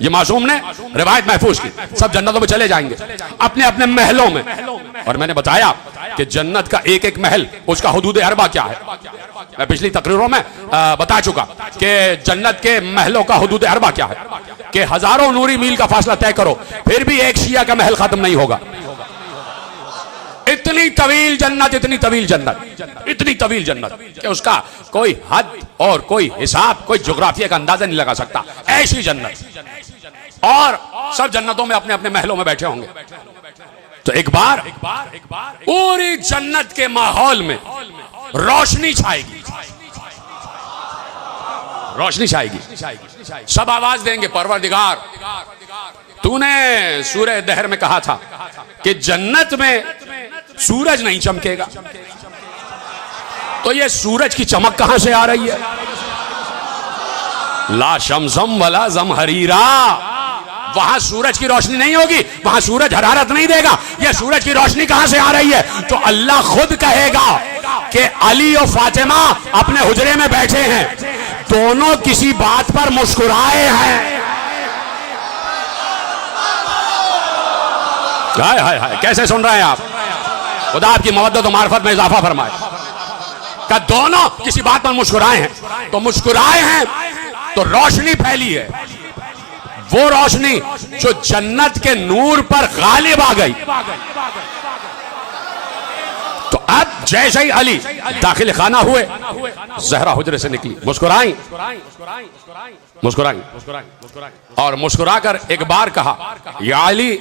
ये मासूम ने रिवायत महफूज की, सब जन्नतों में चले जाएंगे अपने अपने महलों में। और मैंने बताया कि जन्नत का एक एक महल, उसका हुदूद अरबा क्या है। मैं पिछली तकरीरों में बता चुका कि जन्नत के महलों का हुदूद अरबा क्या है, कि हजारों नूरी मील का फासला तय करो, फिर भी एक शिया का महल खत्म नहीं होगा। इतनी तवील जन्नत, इतनी तवील जन्नत, इतनी तवील जन्नत कि उसका कोई हद और कोई हिसाब, कोई ज्योग्राफिया का अंदाजा नहीं लगा सकता। ऐसी जन्नत, और सब जन्नतों में अपने अपने महलों में बैठे होंगे। तो एक बार पूरी जन्नत के माहौल में रोशनी छाएगी, रोशनी छाएगी। सब आवाज देंगे, परवरदिगार तूने सूरह दहर में कहा था कि जन्नत में सूरज नहीं चमकेगा, तो ये सूरज की चमक कहां से आ रही है? ला शमसम वला जमहरीरा, वहां सूरज की रोशनी नहीं होगी, वहां सूरज हरारत नहीं देगा। ये सूरज की रोशनी कहां से आ रही है? तो अल्लाह खुद कहेगा कि अली और फातिमा अपने हुजरे में बैठे हैं, दोनों किसी बात पर मुस्कुराए हैं। हाय हाय हाय, कैसे सुन रहे हैं आप? खुदा आपकी मवद्दत और मार्फत में इजाफा फरमाए। का दोनों किसी बात पर मुस्कुराए हैं, तो मुस्कुराए हैं तो रोशनी फैली है, वो रोशनी जो जन्नत के नूर पर गालिब आ गई। तो अब जैसे ही अली दाखिल खाना हुए, जहरा हुजरे से निकली, मुस्कुराई और मुस्कुराकर एक बार कहा, या अली,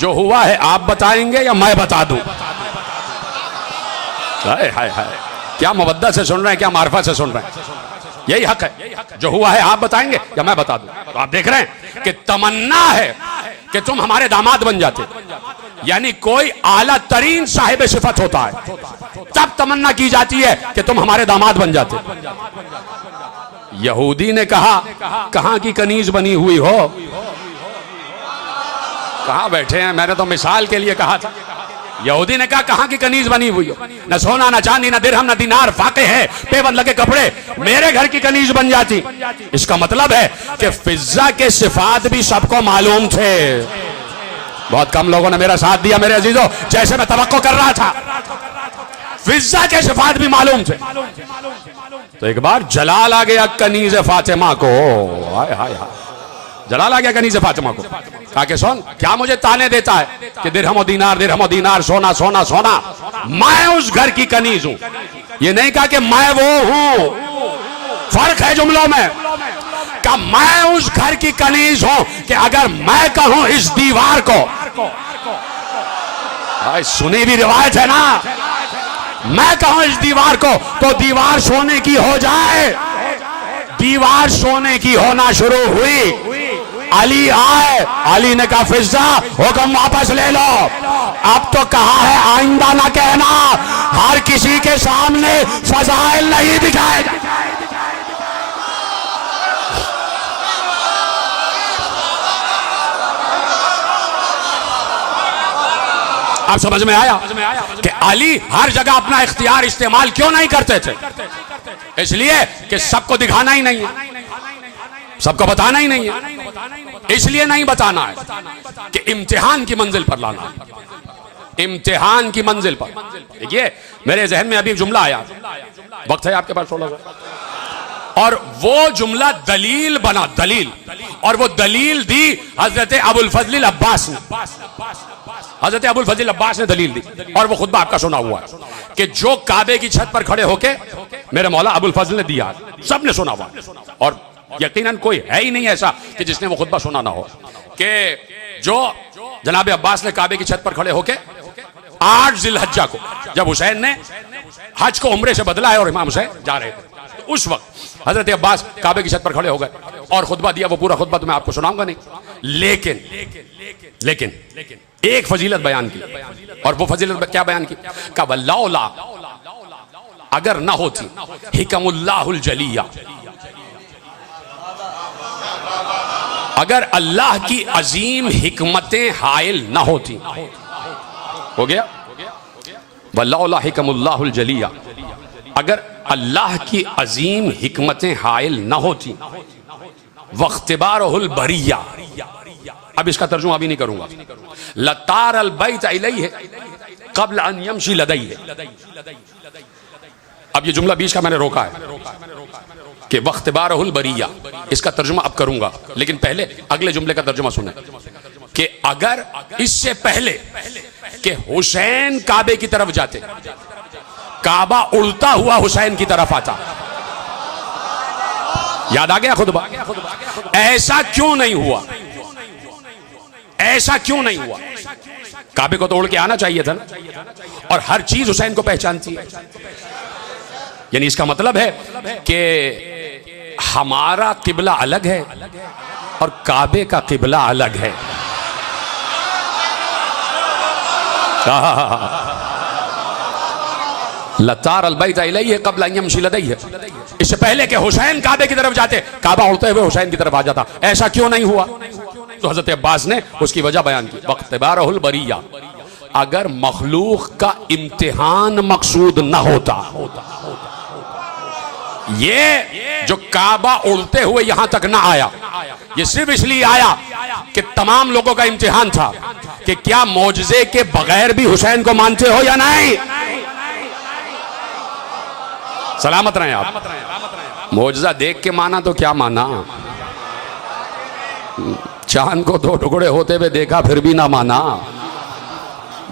जो हुआ है आप बताएंगे या मैं बता दूं? हाय हाय हाय, क्या मवद्दत से सुन रहे हैं, क्या मार्फत से सुन रहे हैं। यही हक है, जो हुआ है आप बताएंगे या मैं बता दूं। तो आप देख रहे हैं कि तमन्ना है कि तुम हमारे दामाद बन जाते, यानी कोई आला तरीन साहिब सिफत होता है तब तमन्ना की जाती है कि तुम हमारे दामाद बन जाते। यहूदी ने कहा, कहां की कनीज बनी हुई हो? कहां बैठे हैं? मैंने तो मिसाल के लिए कहा था। यहूदी ने कहा, कहां की कनीज बनी हुई हो? न सोना न चांदी न दिरहम न दिनार फाके है, पेबंद लगे कपड़े, मेरे घर की कनीज बन जाती। इसका मतलब है कि फिजा के सिफात भी सबको मालूम थे। बहुत कम लोगों ने मेरा साथ दिया मेरे अजीजों, जैसे मैं तवक्को कर रहा था। फिजा के सिफात भी मालूम थे। तो एक बार जलाल आ गया कनीज फातिमा को। हाय हाय हाय, जलाल आ गया कनीज फातिमा को। कहा कि सुन, क्या मुझे ताने देता है कि दिरहम दीनार, सोना सोना सोना। मैं उस घर की कनीज हूं। ये नहीं कहा कि मैं वो हूं, फर्क है जुमलों में। कहा मैं उस घर की कनीज हूं कि अगर मैं कहूं इस दीवार को, सुनी भी रिवायत है ना, मैं कहूं इस दीवार को तो दीवार सोने की हो जाए। दीवार सोने की होना शुरू हुई। अली आए, अली ने कहा, फिजा हुक्म वापस ले लो। अब तो कहा है आइंदा ना कहना, हर किसी के सामने फजाइल नहीं दिखाए। आप समझ में आया कि अली हर जगह अपना इख्तियार इस्तेमाल क्यों नहीं करते थे? इसलिए कि सबको दिखाना ही नहीं है, सबको बताना ही नहीं है। इसलिए नहीं बताना है कि इम्तिहान की मंजिल पर लाना है, इम्तिहान की मंजिल पर। देखिए मेरे जहन में अभी जुमला आया, वक्त है आपके पास थोड़ा सा, और वो जुमला दलील बना, दलील। और वो दलील दी हजरत अबुल फजल अब्बास ने। हजरत अबुल फजल अब्बास ने दलील दी और वो खुतबा आपका सुना हुआ है कि जो काबे की छत पर खड़े होके मेरे मौला अबुल फजल ने दिया, सबने सुना हुआ। और यकीनन कोई है ही नहीं ऐसा कि जिसने वो खुतबा सुना ना हो, कि जो जनाब अब्बास ने काबे की छत पर खड़े होके 8 जिलहज्जा को, जब हुसैन ने हज को उम्रे से बदला है और इमाम हुसैन जा रहे थे, तो उस वक्त हजरत अब्बास काबे की छत पर खड़े हो गए और खुतबा दिया। वो पूरा खुतबा तो मैं आपको सुनाऊंगा नहीं, लेकिन एक फजीलत बयान की। और वो फजीलत क्या बयान की? का वल्लौला, अगर ना होती हिकमुल्लाहुल जलिया, अगर अल्लाह की अजीम हिकमतें हायल ना होती। हो गया? वल्लौला हिकमुल्लाहुल जलिया, अगर अल्लाह की अजीम हिकमतें हायल ना होती, वख्तिबारुल बरिया, अब इसका तर्जुमा अभी नहीं करूंगा, लतार अल बैत इलैहि क़ब्ल अन यमशी लदैहि। अब ये जुमला बीच का मैंने रोका है कि वख्तिबारुल बरिया, इसका तर्जुमा अब करूंगा, लेकिन पहले अगले जुमले का तर्जुमा सुने कि अगर इससे पहले कि हुसैन काबे की तरफ जाते, काबा उड़ता हुआ हुसैन की तरफ आता। याद आ गया खुतबा? ऐसा क्यों नहीं हुआ? ऐसा क्यों नहीं हुआ? काबे को तो उड़ के आना चाहिए था ना, और हर चीज हुसैन को पहचानती है। यानी इसका मतलब है कि हमारा किबला अलग है और काबे का किबला अलग है। लतार अलबैत इलैहि क़ब्ल अन यमशी लदैहि, इससे पहले कि हुसैन काबे की तरफ जाते, काबा उड़ते हुए हुसैन की तरफ आ जाता। ऐसा क्यों नहीं हुआ? तो हजरत अब्बास ने उसकी वजह बयान की। वक़्तिबारुल बरिया, अगर मखलूक का इम्तिहान मकसूद न होता, ये जो काबा उड़ते हुए यहां तक ना आया, ये सिर्फ इसलिए आया कि तमाम लोगों का इम्तिहान था कि क्या मौजज़े के बगैर भी हुसैन को मानते हो या नहीं। सलामत रहें आप। मौजज़ा देख के माना तो क्या माना, चांद को दो टुकड़े होते हुए देखा फिर भी ना माना।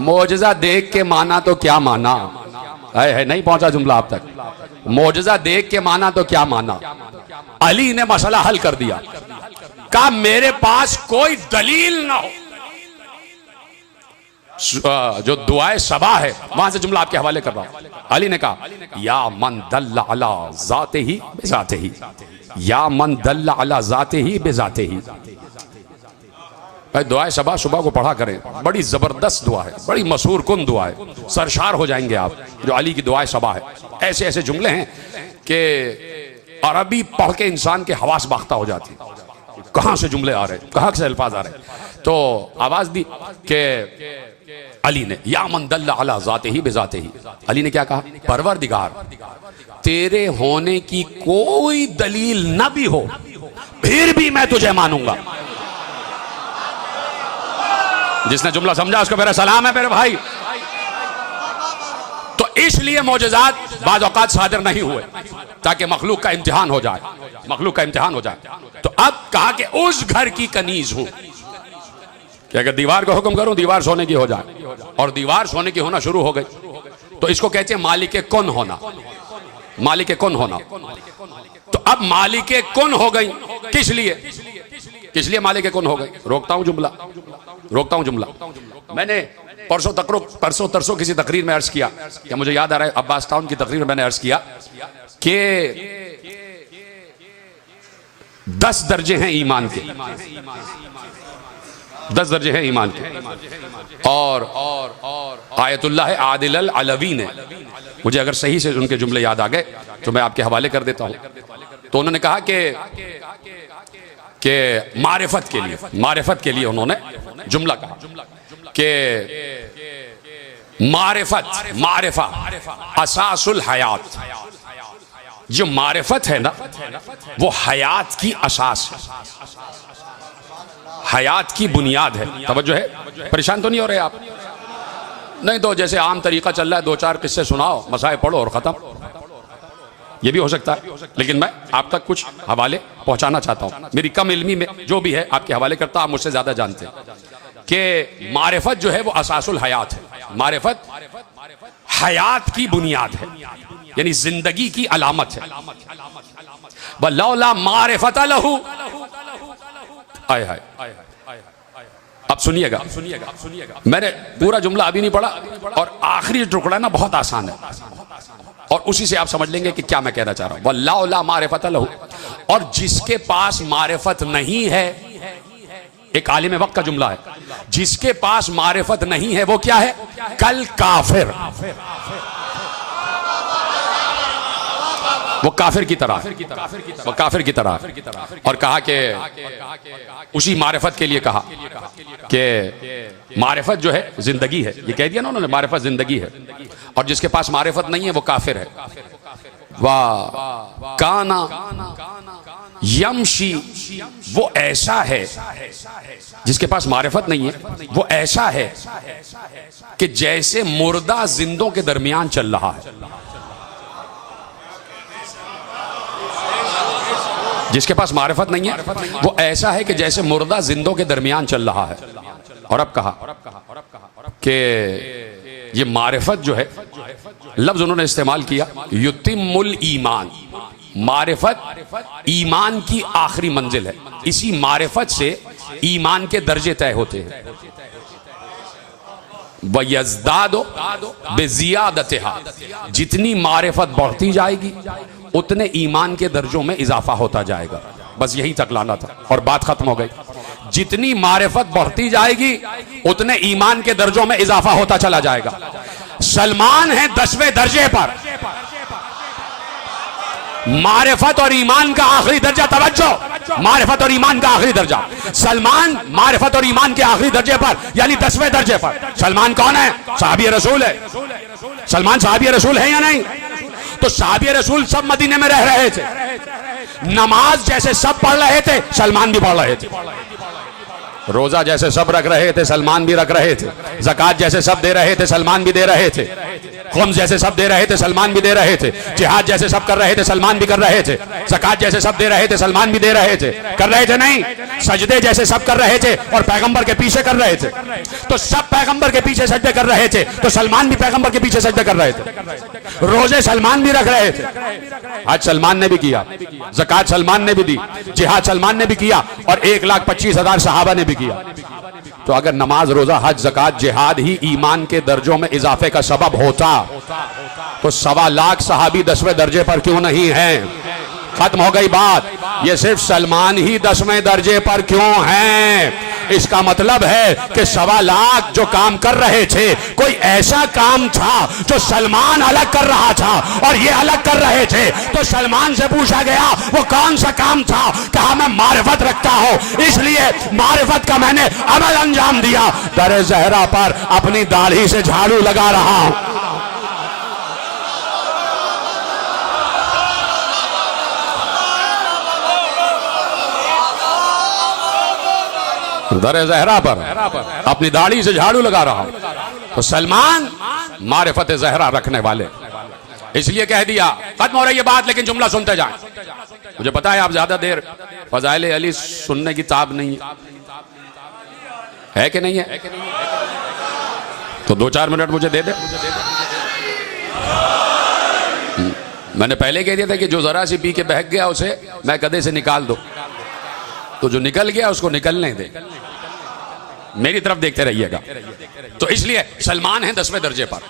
मौजज़ा देख के माना तो क्या माना है, नहीं पहुंचा जुमला आप तक। मौजज़ा देख के माना तो क्या माना। अली ने मसला हल कर दिया, कहा मेरे पास कोई दलील ना हो। जो दुआए सबा है वहां से जुमला आपके हवाले कर रहा हूं। अली ने कहा या मन दल्ला अला ज़ाते ही बेज़ाते ही, या मन दल्ला अला ज़ाते ही बेज़ाते ही। दुआए सबा सुबह को पढ़ा करें, बड़ी जबरदस्त दुआ है, बड़ी मशहूर कुन दुआ है, सरशार हो जाएंगे आप। जो अली की दुआए सबा है, ऐसे ऐसे जुमले हैं कि अरबी पढ़ के इंसान के हवास बाख्ता हो जाती, कहां से जुमले आ रहे, कहां से अल्फाज आ रहे। तो आवाज दी कि अली ने या मन दल्ला अला ज़ाते ही बेज़ाते ही। अली ने क्या कहा, परवरदिगार तेरे होने की कोई दलील न भी हो फिर भी मैं तुझे मानूंगा। जिसने जुमला समझा उसको मेरा सलाम है मेरे भाई। तो इसलिए मौजज़ात बाज़ औक़ात सादिर नहीं हुए ताकि मखलूक का इम्तिहान हो जाए, मखलूक का इम्तिहान हो जाए। तो अब कहा कि उस घर की कनीज हूं कि अगर दीवार को हुक्म करूं दीवार सोने की हो जाए, और दीवार सोने की होना शुरू हो गई तो इसको कहते हैं मालिक कुन होना, मालिक कुन होना। तो अब मालिक कुन हो गई, किस लिए, किस लिए मालिक कुन हो गई। रोकता हूं जुमला, रोकता हूं जुमला। मैंने परसों तरसों किसी तकरीर में अर्ज किया, या मुझे याद आ रहा है अब्बास टाउन की तकरीर में मैंने अर्ज किया कि 10 दर्जे हैं ईमान के, 10 दर्जे हैं ईमान के। और आयतुल्लाह आदिल अल अलवी ने, मुझे अगर सही से उनके जुमले याद आ गए तो मैं आपके हवाले कर देता हूं। तो उन्होंने कहा कि मारिफत के लिए, मारिफत के लिए उन्होंने जुमला कहा कि मारिफत, मारिफा असासुल हयात। जो मारिफत है ना वो हयात की असास है, हयात की बुनियाद है। तवज्जो है, परेशान तो नहीं हो रहे आप? नहीं तो जैसे आम तरीका चल रहा है, 2-4 किस्से सुनाओ, मसाए पढ़ो और खत्म, ये भी हो सकता है। लेकिन मैं आप तक कुछ हवाले पहुंचाना चाहता हूं। मेरी कम इल्मी में जो भी है आपके हवाले करता, आप मुझसे ज्यादा जानते हैं कि मारिफत जो है वो असासुल हयात है। मारिफत हयात की बुनियाद है, यानी जिंदगी की अलामत है। वलौला मारिफत लहू, आय हाय। अब सुनिएगा, मैंने पूरा जुमला अभी नहीं पढ़ा और आखिरी टुकड़ा ना बहुत आसान है और उसी से आप समझ लेंगे कि क्या मैं कहना चाह रहा हूं। वल्ला मारिफत लहू, और जिसके पास मारिफत नहीं है, एक आलिम वक्त का जुमला है, जिसके पास मारिफत नहीं है वो क्या है, कल काफिर, वो काफिर की तरह, वो काफिर की तरह। और कहा कि उसी मारिफत के लिए कहा कि मारिफत जो है जिंदगी है, ये कह दिया ना उन्होंने, मारिफत जिंदगी है, और जिसके पास मारिफत नहीं है वो काफिर है। वाह काना यमशी, वो ऐसा है जिसके पास मारिफत नहीं है, वो ऐसा है कि जैसे मुर्दा जिंदों के दरमियान चल रहा है। जिसके पास मारिफत नहीं है वो ऐसा है कि जैसे मुर्दा जिंदों के दरमियान चल रहा है। और अब कहा कि ये मारिफत जो है, लफ्ज उन्होंने इस्तेमाल किया युतिमुल ईमान, मारिफत ईमान की आखिरी मंजिल है। इसी मारिफत से ईमान के दर्जे तय होते हैं। वयज़दादो बिज़ियादतिहा, जितनी मारिफत बढ़ती जाएगी उतने ईमान के दर्जों में इजाफा होता जाएगा। बस यही तक लाना था और बात खत्म हो गई। जितनी मारिफत बढ़ती जाएगी उतने ईमान के दर्जों में इजाफा होता चला जाएगा। सलमान है 10वें दर्जे पर। मारिफत और ईमान का आखिरी दर्जा, तवज्जो, मारिफत और ईमान का आखिरी दर्जा। सलमान मारिफत और ईमान के आखिरी दर्जे पर, यानी 10वें दर्जे पर। सलमान कौन है? सहाबी रसूल है। सलमान सहाबी रसूल है या नहीं? तो सहाबी रसूल सब मदीने में रह रहे थे। नमाज जैसे सब पढ़ रहे थे, सलमान भी पढ़ रहे थे। रोजा जैसे सब रख रहे थे, सलमान भी रख रहे थे। ज़कात जैसे सब दे रहे थे, सलमान भी दे रहे थे। खुम्स जैसे सब दे रहे थे, सलमान भी दे रहे थे। जिहाद जैसे सब कर रहे थे, सलमान भी कर रहे थे। ज़कात जैसे सब दे रहे थे, सलमान भी दे रहे थे। कर रहे थे नहीं? सजदे जैसे सब कर रहे थे और पैगंबर के पीछे कर रहे थे। तो सब पैगंबर के पीछे सजदे कर रहे थे, तो सलमान भी पैगंबर के पीछे सजदे कर रहे थे। रोजे सलमान भी रख रहे थे, आज सलमान ने भी किया। ज़कात सलमान ने भी दी, जिहाद सलमान ने भी किया, और 1,25,000 सहाबा ने भी किया। तो अगर नमाज, रोजा, हज, ज़कात, जिहाद ही ईमान के दर्जों में इजाफे का सबब होता, तो 1.25 लाख सहाबी 10वें दर्जे पर क्यों नहीं हैं? खत्म हो गई बात। ये सिर्फ सलमान ही 10वें दर्जे पर क्यों हैं? इसका मतलब है कि 1.25 लाख जो काम कर रहे थे, कोई ऐसा काम था जो सलमान अलग कर रहा था और ये अलग कर रहे थे। तो सलमान से पूछा गया वो कौन सा काम था? कहा मैं मारिफत रखता हूं, इसलिए मारिफत का मैंने अमल अंजाम दिया। दर ज़हरा पर अपनी दाढ़ी से झाड़ू लगा रहा हूं। दर ज़हरा पर अपनी दाढ़ी से झाड़ू लगा रहा हूं। तो सलमान मारिफत ज़हरा रखने वाले, इसलिए कह दिया। खत्म हो रही है बात, लेकिन जुमला सुनते जाएं। मुझे पता है आप ज्यादा देर फज़ाइल अली सुनने की ताब नहीं है कि नहीं है? तो 2-4 मिनट मुझे दे दे। मैंने पहले कह दिया था कि जो जरा सी पी के बहक गया उसे मैं कदे से निकाल दो, तो जो निकल गया उसको निकलने दे। मेरी तरफ देखते रहिएगा। तो इसलिए सलमान है 10वें दर्जे पर।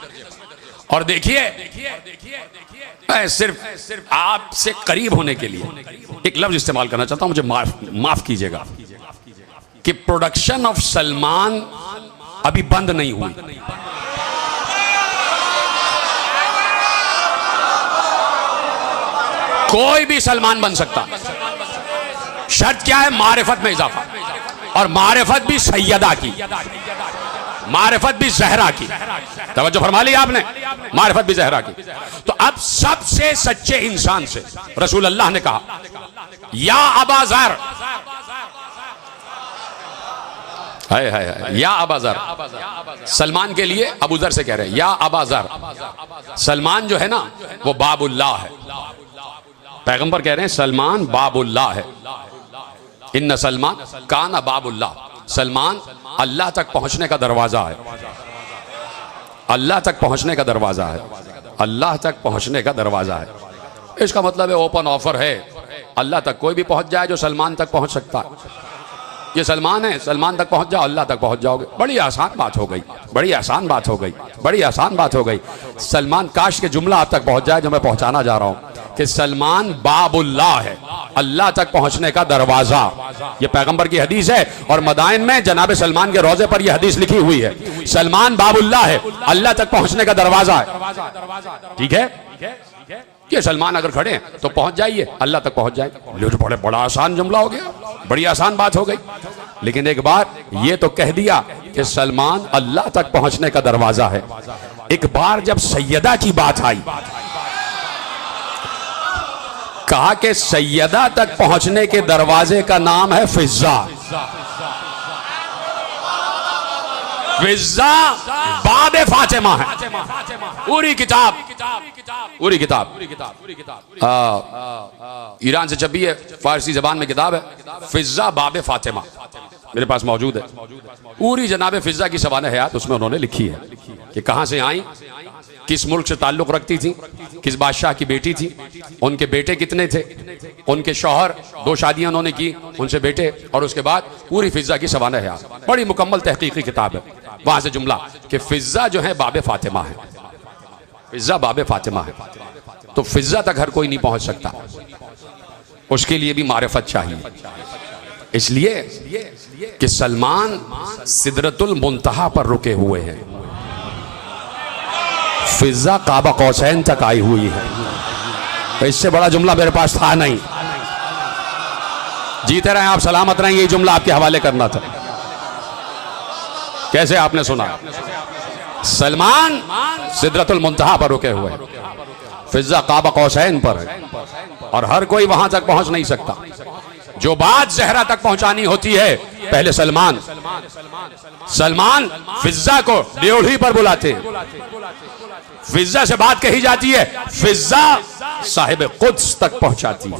और देखिए, मैं सिर्फ आपसे करीब होने के लिए एक लफ्ज इस्तेमाल करना चाहता हूं, मुझे माफ कीजिएगा, कि प्रोडक्शन ऑफ सलमान अभी बंद नहीं हुई। कोई भी सलमान बन सकता। शर्त क्या है? मारिफत में इजाफा, और मारिफत भी सैयदा की, मारिफत भी ज़हरा की। तवज्जो फरमा ली आपने? मारिफत भी ज़हरा की। तो अब सबसे सच्चे इंसान से रसूल अल्लाह ने कहा, या अबा ज़र, हाय हाय हाय, या अबा ज़र। सलमान के लिए अबू ज़र से कह रहे हैं, या अबा ज़र। सलमान जो है ना, वो बाबुल्लाह है। पैगंबर कह रहे हैं सलमान बाबुल्लाह है। इन्ना सलमान काना बाबुल्लाह। सलमान अल्लाह तक पहुंचने का दरवाजा है। अल्लाह तक पहुंचने का दरवाजा है। अल्लाह तक पहुंचने का दरवाजा है। इसका मतलब है ओपन ऑफर है, अल्लाह तक कोई भी पहुंच जाए जो सलमान तक पहुंच सकता है। ये सलमान है, सलमान तक पहुंच जाओ, अल्लाह तक पहुंच जाओगे। बड़ी आसान बात हो गई, बड़ी आसान बात हो गई, बड़ी आसान बात हो गई। सलमान, काश के जुमला आप तक पहुंच जाए जो मैं पहुंचाना जा रहा हूं, कि सलमान बाबुल्लाह है, अल्लाह तक पहुंचने का दरवाजा। ये पैगंबर की हदीस है, और मदाइन में जनाब सलमान के रोजे पर यह हदीस लिखी हुई है। सलमान बाबुल्लाह है, अल्लाह तक पहुंचने का दरवाजा है। ठीक है? ये सलमान अगर खड़े हैं तो पहुंच जाइए, अल्लाह तक पहुंच जाए। बड़ा आसान जुमला हो गया, बड़ी आसान बात हो गई। लेकिन एक बार ये तो कह दिया कि सलमान अल्लाह तक पहुंचने का दरवाजा है। एक बार जब सैयदा की बात आई, कहा कि सैयदा तक पहुंचने के दरवाजे का नाम है फिज़्ज़ा। फिज़्ज़ा बाबे फातिमा है। पूरी किताब ईरान से छपी है, फारसी जबान में किताब है, फिज़्ज़ा बाबे फातिमा, मेरे पास मौजूद है। पूरी जनाब फिज़्ज़ा की सवाने हयात उसमें उन्होंने लिखी है कि कहां से आई, किस मुल्क से ताल्लुक रखती थी, किस बादशाह की बेटी थी, उनके बेटे कितने थे, उनके शौहर 2 शादियां उन्होंने की, उनसे बेटे, और उसके बाद पूरी फिज़्ज़ा की सवाने हयात। बड़ी मुकम्मल तहकीकी किताब है। वहां से जुमला कि फिज़्ज़ा जो है बाबे फातिमा है। फिज़्ज़ा बाबे फातिमा है। तो फिज़्ज़ा तक हर कोई नहीं पहुंच सकता, उसके लिए भी मारिफत चाहिए। इसलिए कि सलमान सिदरतुल मुंतहा पर रुके हुए हैं। फिजा काबा कौसैन तक आई हुई है। तो इससे बड़ा जुमला मेरे पास था नहीं। जीते रहे आप, सलामत रहें, ये जुमला आपके हवाले करना था। कैसे आपने सुना? सलमान सिदरतुल मुंतहा पर रुके हुए, फिजा काबा कौसैन पर है, और हर कोई वहां तक पहुंच नहीं सकता। जो बात जहरा तक पहुंचानी होती है, पहले सलमान फिजा को ड्योढ़ी पर बुलाते हैं, फिजा से बात कही जाती है, फिजा साहिब कुद्स तक पहुंचाती है,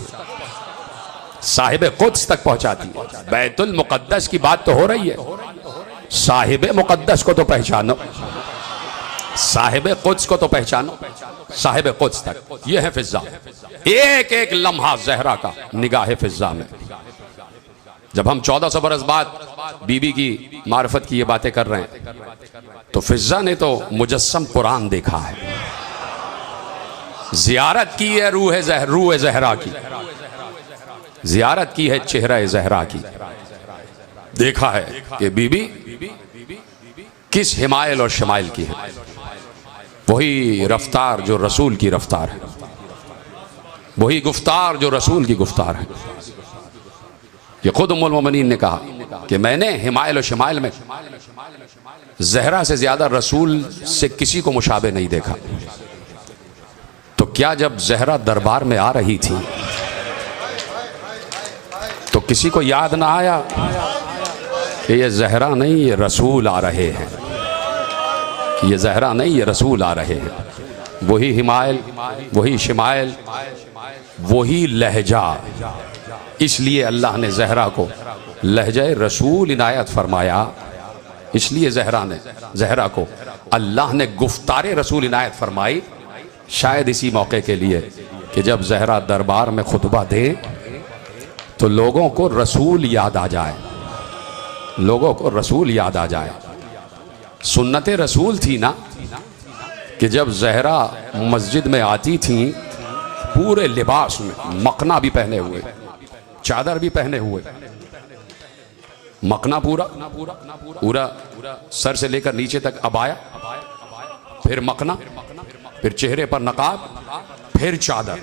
साहिब कुद्स तक पहुंचाती है। बैतुल मुकद्दस की बात तो हो रही है, साहिब मुकद्दस को तो पहचानो, साहिब कुद्स को तो पहचानो, साहिब कुद्स तक। यह है फिजा। एक एक लम्हा जहरा का निगाह फिजा में। जब हम 1400 बरस बाद बीबी की मार्फत की ये बातें कर रहे हैं, तो फिजा ने तो मुजस्सम कुरान देखा है, जियारत की है रूह जहरा की, जियारत की है चेहरा जहरा की। देखा है कि बीबी किस हिमायल और शमाइल की है। वही रफ्तार जो रसूल की रफ्तार है, वही गुफ्तार जो रसूल की गुफ्तार है। ये खुद उम्मुल मोमिनीन ने कहा कि मैंने हिमायल और शमाइल में जहरा से ज्यादा रसूल से किसी को मुशाबे नहीं देखा। तो क्या जब जहरा दरबार में आ रही थी तो किसी को याद ना आया कि ये जहरा नहीं, ये रसूल आ रहे हैं, ये जहरा नहीं, ये रसूल आ रहे हैं। वही हिमायल, वही शमाइल, वही लहजा। इसलिए अल्लाह ने जहरा को लहजा रसूल इनायत फरमाया। इसलिए जहरा को अल्लाह ने गुफ्तारे रसूल इनायत फरमाई, शायद इसी मौके के लिए कि जब जहरा दरबार में खुतबा दे तो लोगों को रसूल याद आ जाए, लोगों को रसूल याद आ जाए। सुन्नते रसूल थी ना कि जब जहरा मस्जिद में आती थी पूरे लिबास में, मकना भी पहने हुए, चादर भी पहने हुए, मकना पूरा सर से लेकर नीचे तक अबाया, फिर मकना, फिर चेहरे पर नकाब, फिर चादर।